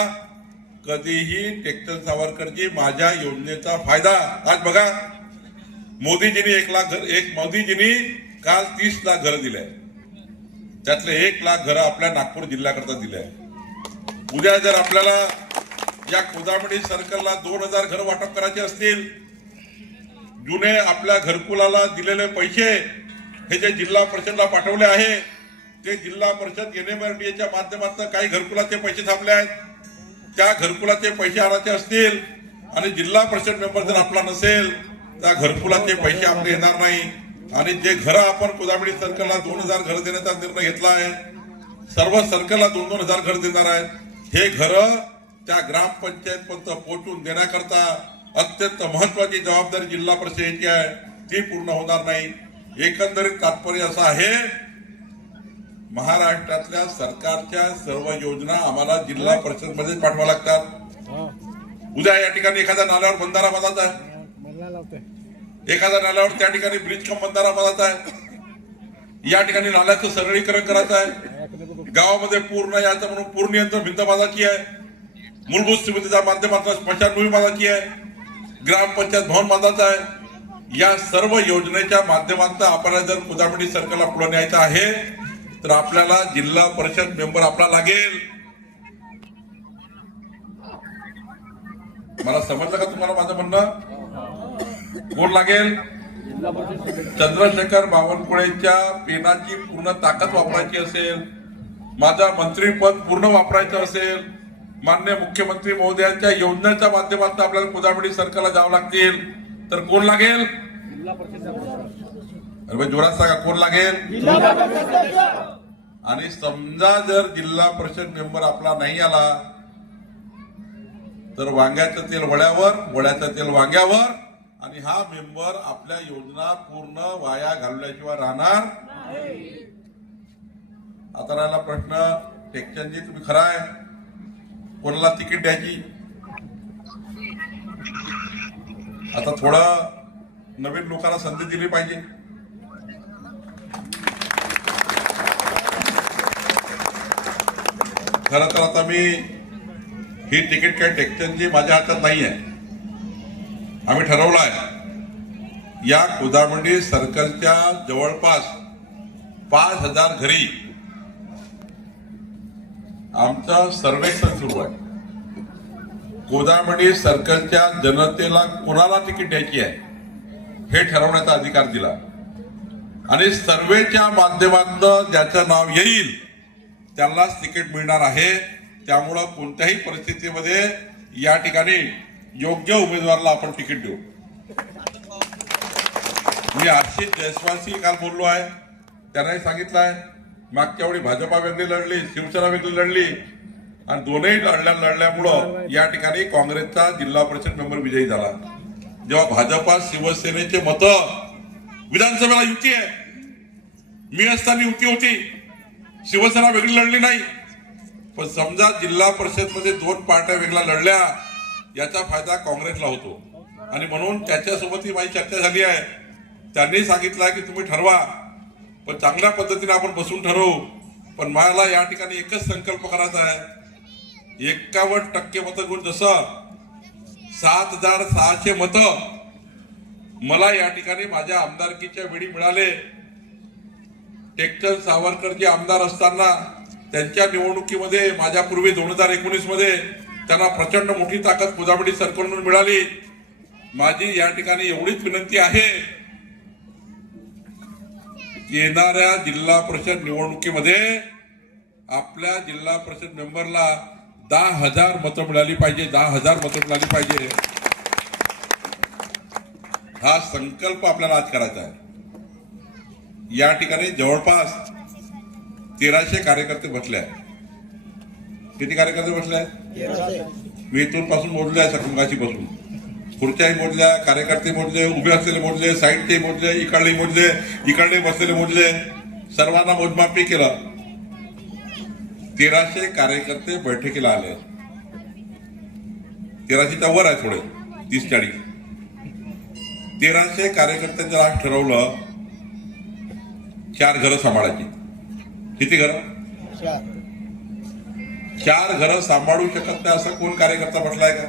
कधीही टेक्चर सावरकरजी माझ्या योजनेचा फायदा, आज बघा मोदीजींनी 1 लाख घर, मोदीजींनी काल 30 लाख घरं दिले, त्यातले 1 लाख घरं आपल्या नागपूर जिल्ह्याकरता दिले. उद्या जर आपल्याला या कोदामडी सर्कलला 2000 घरं वाटप करायचे असतील, जुने आपल्या घरकुलाला दिलेले पैसे हे जे जिल्हा परिषदला पाठवले आहे ते जिल्हा परिषद NMRDAच्या माध्यमातून काही घरकुलाचे पैसे थांबले आहेत, त्या घरकुलाचे पैसे आणायचे असतील आणि जिल्हा परिषद मेंबर जर आपला नसेल त्या घरकुलाचे पैसे आपले येणार नाही. आणि जे घरं आपण कोदामडी सर्कलला 2000 घरं देण्याचा निर्णय घेतला आहे, सर्व सर्कलला 2-2 हजार घरं देणार आहेत. हे घरं त्या ग्रामपंचायत पर्यंत पोहोचून देण्याकरता अत्यंत महत्वाची जबाबदारी जिल्हा परिषदेची आहे, ती पूर्ण होणार नाही. एकंदरीत तात्पर्य असं आहे, महाराष्ट्रातल्या सरकारच्या सर्व योजना आम्हाला जिल्हा परिषद मध्येच पाठवा लागतात. उद्या या ठिकाणी एखाद्या नाल्यावर बंधारा बांधायचा आहे, एखाद्या नाल्यावर त्या ठिकाणी ब्रिज कम बंधारा बांधायचा आहे, या ठिकाणी नाल्याचं सरळीकरण करायचं आहे, गावामध्ये पूर्ण याचं म्हणून पूर्ण नियंत्रण भिंत बांधायची आहे, मूलभूत सुविधेच्या माध्यमातून स्मशानभूमी बांधायची आहे, ग्रामपंचायत भवन बांधायचं आहे. या सर्व योजनेच्या माध्यमातून आपल्याला जर कोदामडी सर्कलला पुढे न्यायचं आहे तर आपल्याला जिल्हा परिषद मेंबर आपला लागेल. मला समजलं का तुम्हाला माझं म्हणणं? कोण लागेल? चंद्रशेखर बावनकुळेच्या पेनाची पूर्ण ताकद वापरायची असेल, माझं मंत्रीपद पूर्ण वापरायचं असेल, माननीय मुख्यमंत्री महोदयांच्या योजनेच्या माध्यमातून आपल्याला कोदामडी सर्कलला जावं लागतील तर कोण लागेल? अरे जोरात सांगा, कोण लागेल? आणि समजा जर जिल्हा परिषद मेंबर आपला नाही आला तर वांग्याचं तेल वड्यावर, वड्याचं तेल वांग्यावर, आणि हा मेंबर आपल्या योजना पूर्ण वाया घालवल्याशिवाय राहणार. आता राहिला प्रश्न, टेक्चनजी तुम्ही खरं आहे, कोणाला तिकीट द्यायची? आता थोडं नवीन लोकांना संधी दिली पाहिजे. खरं तर आता मी ही तिकीट काही टेक्चनची माझ्या हातात नाही आहे. आम्ही ठरवलं आहे या कोदामडी सर्कलच्या जवळपास 5000 घरी आमचं सर्वेक्षण सुरू आहे. कोदामडी सर्कलच्या जनतेला कोणाला तिकीट द्यायची आहे हे ठरवण्याचा अधिकार दिला आणि सर्वेच्या माध्यमातून ज्याचं नाव येईल त्यालाच तिकीट मिळणार आहे. त्यामुळं कोणत्याही परिस्थितीमध्ये या ठिकाणी योग्य उमेदवाराला आपण तिकीट देऊ. मी आशिष जयस्वालशी काल बोललो आहे, त्यांनाही सांगितलं आहे मागच्या वेळी भाजपा वेगळी लढली, शिवसेना वेगळी लढली आणि दोनही लढल्यामुळं या ठिकाणी काँग्रेसचा जिल्हा परिषद मेंबर विजयी झाला. जेव्हा भाजपा शिवसेनेचे मत विधानसभेला युती आहे, मी असताना युती होती, शिवसेना वेगळी लढली नाही. पण समजा जिल्हा परिषद मध्ये 2 पार्ट्या वेगळ्या लढल्या, याचा फायदा काँग्रेसला होतो आणि म्हणून त्याच्यासोबत ही माझी चर्चा झाली आहे. त्यांनी सांगितलं की तुम्ही ठरवा, पण चांगल्या पद्धतीने आपण बसून ठरवू. पण मला या ठिकाणी एकच संकल्प करायचा आहे, 51% मतं घेऊन जसं 7600 मतं मला या ठिकाणी माझ्या आमदारकीच्या वेळी मिळाले. टेक्चर सावरकर जे आमदार असताना त्यांच्या निवडणुकीमध्ये माझ्यापूर्वी 2019 मध्ये त्यांना प्रचंड मोठी ताकद कोदामडी सर्कलकडून मिळाली. माझी या ठिकाणी एवढीच विनंती आहे, येणाऱ्या जिल्हा परिषद निवडणुकीमध्ये आपल्या जिल्हा परिषद मेंबरला 10,000 मतं मिळाली पाहिजे, 10,000 मतं मिळाली पाहिजे. हा संकल्प आपल्याला आज करायचा आहे. या ठिकाणी जवळपास 1300 कार्यकर्ते बसले आहेत. किती कार्यकर्ते बसले आहेत? मी इथून पासून मोजले आहे, सकुंगाची पासून खुर्च्याही मोजल्या, कार्यकर्ते मोजले, उभे असलेले मोजले, साईडचे मोजले, इकडले मोजले, इकडले बसलेले मोजले, सर्वांना मोजमापी केलं. 1300 कार्यकर्ते बैठकीला आले. 1300च्या वर आहे थोडे, 30-40. 1300 कार्यकर्त्यांनी आज ठरवलं 4 घरं सांभाळायची. किती घरं? 4 घरं सांभाळू शकत नाही असं कोण कार्यकर्ता म्हटलाय का?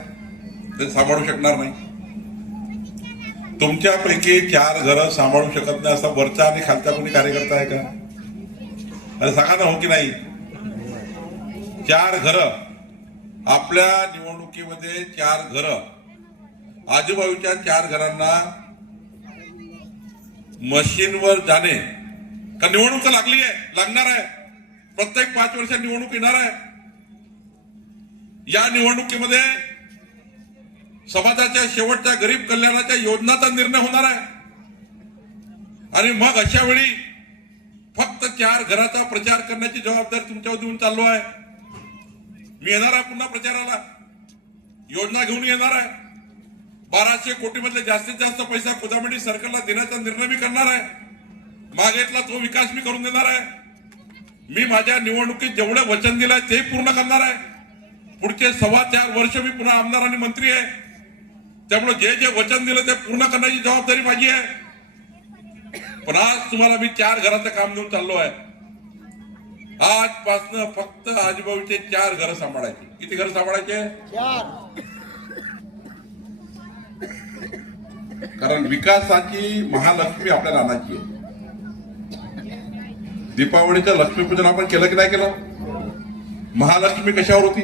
ते सांभाळू शकणार नाही. तुमच्यापैकी 4 घरं सांभाळू शकत नाही असा वरचा आणि खालचा कोणी कार्यकर्ता आहे का? अरे सांगा ना, हो की नाही? 4 घरं आपल्या निवडणुकीमध्ये 4 घरं, आजूबाजूच्या 4 घरांना मशीनवर जाणे का? निवडणूक लागली आहे, लागणार आहे. प्रत्येक 5 वर्षात निवडणूक येणार आहे. या निवडणुकीमध्ये समाजाच्या शेवटच्या गरीब कल्याणाच्या योजनाचा निर्णय होणार आहे. आणि मग अशा वेळी फक्त 4 घराचा प्रचार करण्याची जबाबदारी तुमच्यावर देऊन चाललो आहे. मी येणार आहे पुन्हा प्रचाराला, योजना घेऊन येणार आहे. 1200 कोटी मधले जास्तीत जास्त पैसा कोदामेंढी सर्कलला देण्याचा निर्णय मी करणार आहे. मागेतला तो विकास मी करून देणार आहे. मी माझ्या निवडणुकीत जेवढे वचन दिलंय ते पूर्ण करणार आहे. पुढचे 4.25 वर्ष मी पुन्हा आमदार आणि मंत्री आहे. त्यामुळे जे जे वचन दिलं ते पूर्ण करण्याची जबाबदारी माझी आहे. पण आज तुम्हाला मी 4 घराचं काम देऊन चाललो आहे. आजपासनं फक्त आजूबाजूचे 4 घरं सांभाळायचे. किती घरं सांभाळायचे? 4. कारण विकासाची महालक्ष्मी आपल्याला आणायची आहे. दीपावलीचं लक्ष्मीपूजन आपण केलं की नाही केलं? महालक्ष्मी कशावर होती?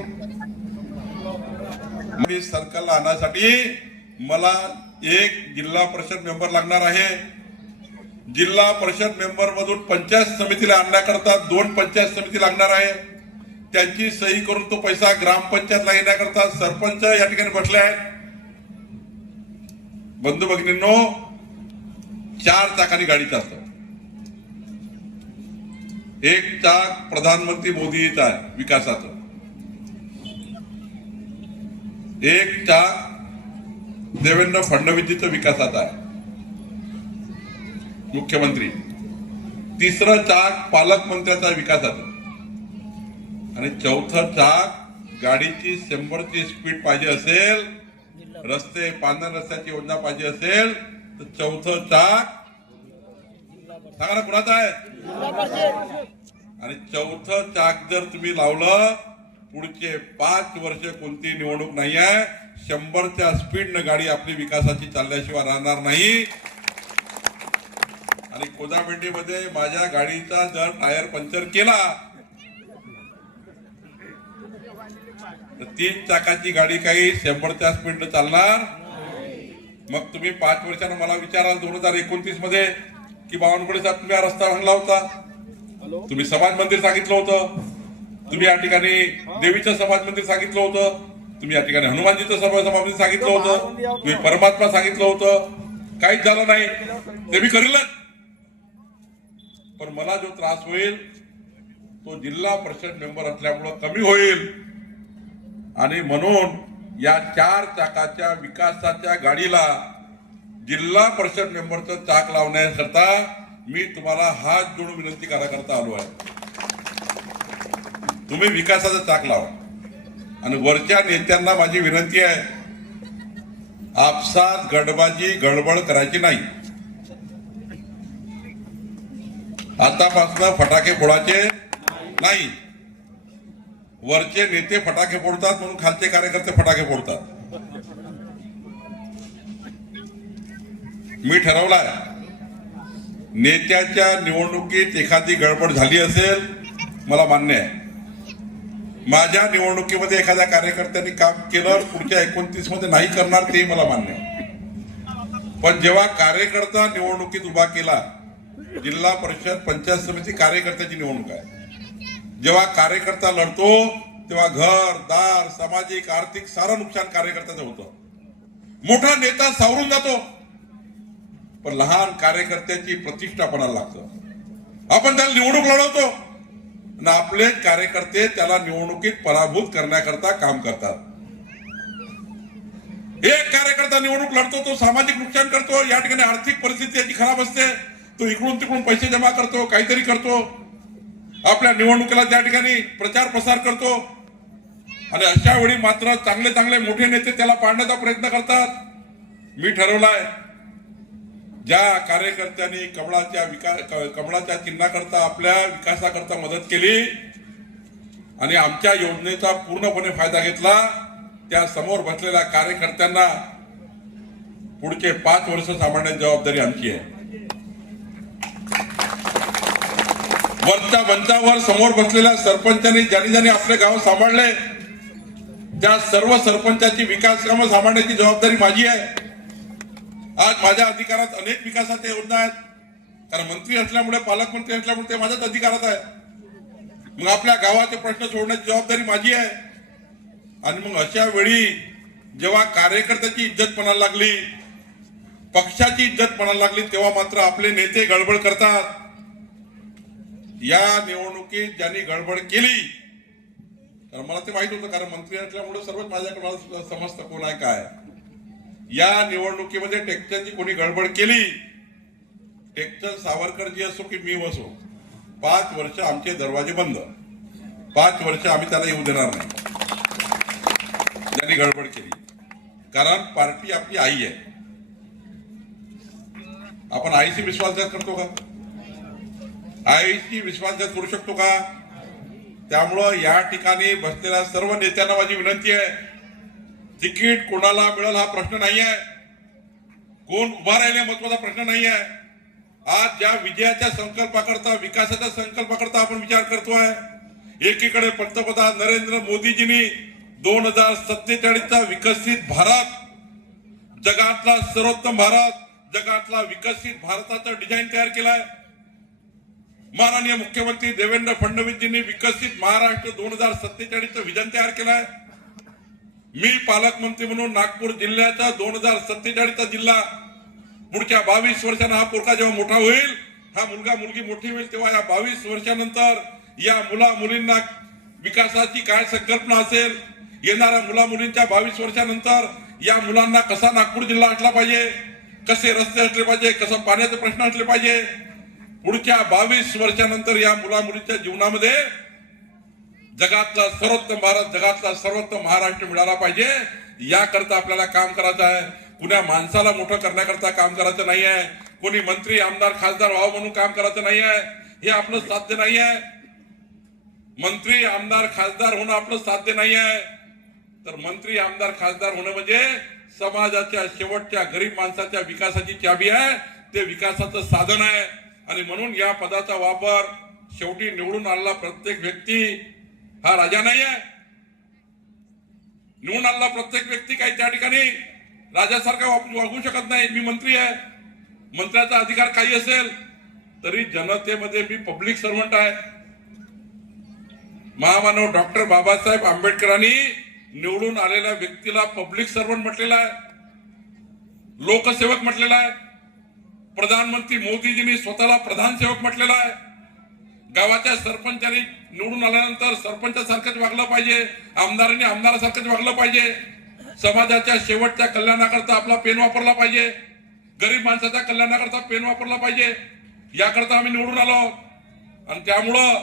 मी सरकारला आणण्यासाठी मला 1 जिल्हा परिषद मेंबर लागणार आहे. जिल्हा परिषद मेंबर मधून पंचायत समितीला आणण्याकरता 2 पंचायत समिती लागणार आहे. त्यांची सही करून तो पैसा ग्रामपंचायतला येण्याकरता सरपंच या ठिकाणी बसले आहेत. बंधू भगिनींनो, 4 चाकानी गाडीचं असतं. 1 चाक प्रधानमंत्री मोदीचं आहे विकासाचं, 1 चाक देवेंद्र फडणवीसजीचं विकासाचं आहे मुख्यमंत्री, 3रं चाक पालकमंत्र्याचा विकासाचं, आणि 4थं चाक गाडीची 100ची स्पीड पाहिजे असेल, रस्ते पांढऱ्या रस्त्याची योजना पाहिजे असेल तर 4थं चाक सांगा ना कुणाचं आहे? आणि 4थं चाक जर तुम्ही लावलं, पुढचे 5 वर्ष कोणती निवडणूक नाही आहे, 100च्या स्पीडनं गाडी आपली विकासाची चालल्याशिवाय राहणार नाही. आणि कोदामेंढीमध्ये माझ्या गाडीचा जर टायर पंक्चर केला तर 3 चाकाची गाडी काही 100च्या स्पीडनं चालणार. मग तुम्ही 5 वर्षांना मला विचाराल 2029 मध्ये की बावनकुळे साहेब तुम्ही हा रस्ता आणला होता, तुम्ही समाज मंदिर सांगितलं होतं, तुम्ही या ठिकाणी देवीचं समाज मंदिर सांगितलं होतं, तुम्ही या ठिकाणी हनुमानजीचं समाज मंदिर सांगितलं होतं, तुम्ही परमात्मा सांगितलं होतं, काहीच झालं नाही. ते मी करीलच. पण मला जो त्रास होईल तो जिल्हा परिषद मेंबर असल्यामुळं कमी होईल. आणि म्हणून या 4 चाकाच्या विकासाच्या गाडीला जिल्हा परिषद मेंबरचं चाक लावण्याकरता मी तुम्हाला हात जोडून विनंती करता आलो आहे. तुम्ही विकासाचं चाक लावा. आणि वरच्या नेत्यांना माझी विनंती आहे, आपसात गडबाजी गडबड करायची नाही. आतापासून फटाके फोडायचे नाही. वरचे नेते फटाके फोडतात म्हणून खालचे कार्यकर्ते फटाके फोडतात. मी ठरवलाय, नेत्याच्या निवडणुकीत एखादी गडबड झाली असेल मला मान्य आहे. माझ्या निवडणुकीमध्ये एखाद्या कार्यकर्त्यांनी काम केलं, पुढच्या 29 मध्ये नाही करणार ते मला मान्य आहे. पण जेव्हा कार्यकर्ता निवडणुकीत उभा केला, जिल्हा परिषद पंचायत समिती कार्यकर्त्याची निवडणूक आहे, जेव्हा कार्यकर्ता लढतो तेव्हा घर दार सामाजिक आर्थिक सारं नुकसान कार्यकर्त्याचं होतं. मोठा नेता सावरून जातो, पण लहान कार्यकर्त्याची प्रतिष्ठा पणाला लागतं. आपण त्याला निवडणूक लढवतो आणि आपले कार्यकर्ते त्याला निवडणुकीत पराभूत करण्याकरता काम करतात. एक कार्यकर्ता निवडणूक लढतो, तो सामाजिक नुकसान करतो, या ठिकाणी आर्थिक परिस्थिती त्याची खराब असते, तो इकडून तिकडून पैसे जमा करतो, काहीतरी करतो, आपल्या निवडणुकीला त्या ठिकाणी प्रचार प्रसार करतो आणि अशा वेळी मात्र चांगले चांगले मोठे नेते त्याला पाडण्याचा प्रयत्न करतात. मी ठरवलाय, ज्या कार्यकर्त्यांनी कमळाच्या चिन्हाकरता आपल्या विकासाकरता मदत केली आणि आमच्या योजनेचा पूर्णपणे फायदा घेतला, त्या समोर बसलेल्या कार्यकर्त्यांना पुढचे 5 वर्ष सांभाळण्याची जबाबदारी आमची आहे. वरच्या मंचावर समोर बसलेल्या सरपंचांनी ज्यांनी आपले गाव सांभाळले, त्या सर्व सरपंचाची विकास कामं सांभाळण्याची जबाबदारी माझी आहे. आज माझ्या अधिकारात अनेक विकासाच्या योजना आहेत, कारण मंत्री असल्यामुळे, पालकमंत्री असल्यामुळे ते माझ्याच अधिकारात आहे. मग आपल्या गावाचे प्रश्न सोडण्याची जबाबदारी माझी आहे. आणि मग अशा वेळी जेव्हा कार्यकर्त्याची इज्जत पणाला लागली, पक्षाची इज्जत पणाला लागली, तेव्हा मात्र आपले नेते गडबड करतात. या निवडणुकीत ज्यांनी गडबड केली, तर मला ते माहित होतं, कारण मंत्री असल्यामुळे सर्वच माझ्याकडे मला समजतं कोण आहे काय. या निवडणुकीमध्ये टेक्चरची कोणी गडबड केली, टेक्चर सावरकरजी असो की मी असो, 5 वर्ष आमचे दरवाजे बंद, 5 वर्ष आम्ही त्याला येऊ देणार नाही ज्यांनी गडबड केली. कारण पार्टी आपली आई आहे. आपण आईशी विश्वासघात करतो का? आईशी विश्वासघात करू शकतो का? त्यामुळं या ठिकाणी बसलेल्या सर्व नेत्यांना माझी विनंती आहे, तिकीट कोणाला मिळेल हा प्रश्न नाही आहे, कोण उभा राहिले महत्वाचा प्रश्न नाही आहे. आज ज्या विजयाच्या संकल्पाकरता, विकासाच्या संकल्पाकरता आपण विचार करतोय, एकीकडे पंतप्रधान नरेंद्र मोदीजींनी 2047चा विकसित भारत, जगातला सर्वोत्तम भारत, जगातला विकसित भारताचं डिझाईन तयार केलाय. माननीय मुख्यमंत्री देवेंद्र फडणवीसजींनी विकसित महाराष्ट्र 2047चं विजन तयार केलंय. मी पालकमंत्री म्हणून नागपूर जिल्ह्याचा 2047चा जिल्हा, पुढच्या 22 वर्षांना हा पोरका जेव्हा मोठा होईल, हा मुलगा मुलगी मोठी होईल, तेव्हा या 22 वर्षानंतर या मुला मुलींना विकासाची काय संकल्पना असेल, येणाऱ्या मुला मुलींच्या 22 वर्षानंतर या मुलांना कसा नागपूर जिल्हा असला पाहिजे, कसे रस्ते असले पाहिजे, कसं पाण्याचे प्रश्न असले पाहिजे, पुढच्या 22 वर्षानंतर या मुला मुलींच्या जीवनामध्ये जगातला सर्वोत्तम भारत, जगातला सर्वोत्तम महाराष्ट्र मिळाला पाहिजे. याकरता आपल्याला काम करायचं आहे. कुण्या माणसाला मोठं करण्याकरता काम करायचं नाही आहे, कोणी मंत्री आमदार खासदार व्हावं म्हणून काम करायचं नाही आहे, हे आपलं साध्य नाही आहे. मंत्री आमदार खासदार होणं आपलं साध्य नाही आहे. तर मंत्री आमदार खासदार होणं म्हणजे समाजाच्या शेवटच्या गरीब माणसाच्या विकासाची चाबी आहे, ते विकासाचं साधन आहे. आणि म्हणून या पदाचा वापर शेवटी निवडून आलेला प्रत्येक व्यक्ती हा राजा नाही आहे. निवडून आलेला प्रत्येक व्यक्ती काही त्या ठिकाणी राजासारखा वागू शकत नाही. मी मंत्री आहे, मंत्र्याचा अधिकार काही असेल तरी जनतेमध्ये मी पब्लिक सर्वंट आहे. महामानव डॉक्टर बाबासाहेब आंबेडकरांनी निवडून आलेल्या व्यक्तीला पब्लिक सर्वंट म्हटलेला आहे, लोकसेवक म्हटलेला आहे. प्रधानमंत्री मोदीजींनी स्वतःला प्रधान सेवक म्हटलेला आहे. गावाच्या सरपंचांनी निवडून आल्यानंतर सरपंचासारखंच वागलं पाहिजे, आमदारांनी आमदारासारखंच वागलं पाहिजे. समाजाच्या शेवटच्या कल्याणाकरता आपला पेन वापरला पाहिजे, गरीब माणसाच्या कल्याणाकरता पेन वापरला पाहिजे. याकरता आम्ही निवडून आलो आहोत. आणि त्यामुळं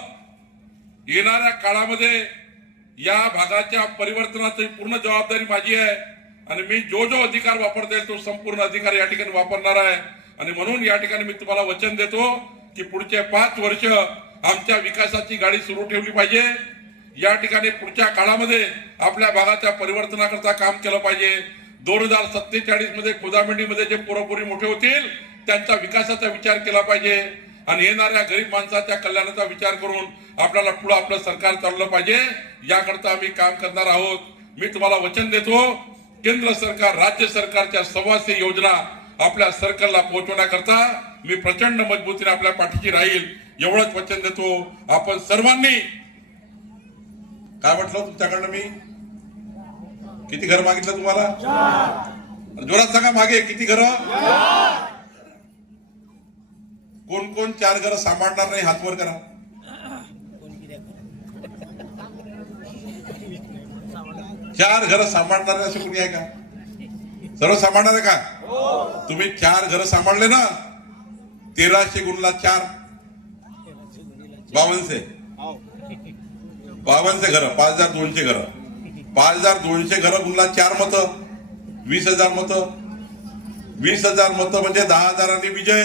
येणाऱ्या काळामध्ये या भागाच्या परिवर्तनाची पूर्ण जबाबदारी माझी आहे. आणि मी जो अधिकार वापरता येईल तो संपूर्ण अधिकार या ठिकाणी वापरणार आहे. आणि म्हणून या ठिकाणी मी तुम्हाला वचन देतो की पुढचे 5 वर्ष आमच्या विकासाची गाडी सुरू ठेवली पाहिजे. या ठिकाणी पुढच्या काळामध्ये आपल्या भागाच्या परिवर्तनाकरता काम केलं पाहिजे. 2047 मध्ये खोदामेंढीमध्ये जे पोरपोरी मोठे होतील त्यांच्या विकासाचा विचार केला पाहिजे. आणि येणाऱ्या गरीब माणसाच्या कल्याणाचा विचार करून आपल्याला पुढे आपलं सरकार चाललं पाहिजे. याकरता आम्ही काम करणार आहोत. मी तुम्हाला वचन देतो, केंद्र सरकार राज्य सरकारच्या 100 योजना आपल्या सर्कलला पोहोचवण्याकरता मी प्रचंड मजबूतीने आपल्या पाठीशी राहील, एवढंच वचन देतो. आपण सर्वांनी काय म्हटलं तुमच्याकडनं, मी किती घर मागितलं तुम्हाला? जोरात सांगा, मागे किती घर? कोण कोण 4 घरं सांभाळणार नाही हात वर करा. 4 घरं सांभाळणार नाही असं कोणी आहे का? सर्व सांभाळणार आहे का? तुम्ही 4 घरं सांभाळले ना, 1300 गुणला 4 5200 घरं, 5200 घरं, 5200 घरं गुणला 4 मतं, 20,000 मतं, 20,000 मतं म्हणजे 10,000 विजय.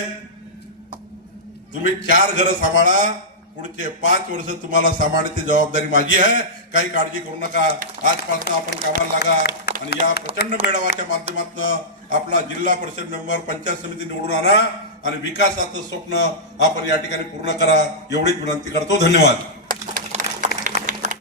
तुम्ही 4 घरं सांभाळा, पुढचे 5 वर्ष तुम्हाला सांभाळण्याची जबाबदारी माझी आहे. काही काळजी करू नका. आजपासून आपण कामाला लागा आणि या प्रचंड मेळाव्याच्या माध्यमातून आपला जिल्हा परिषद मेंबर, पंचायत समिती निवडून आणा आणि विकासाचं स्वप्न आपण या ठिकाणी पूर्ण करा, एवढीच विनंती करतो. धन्यवाद.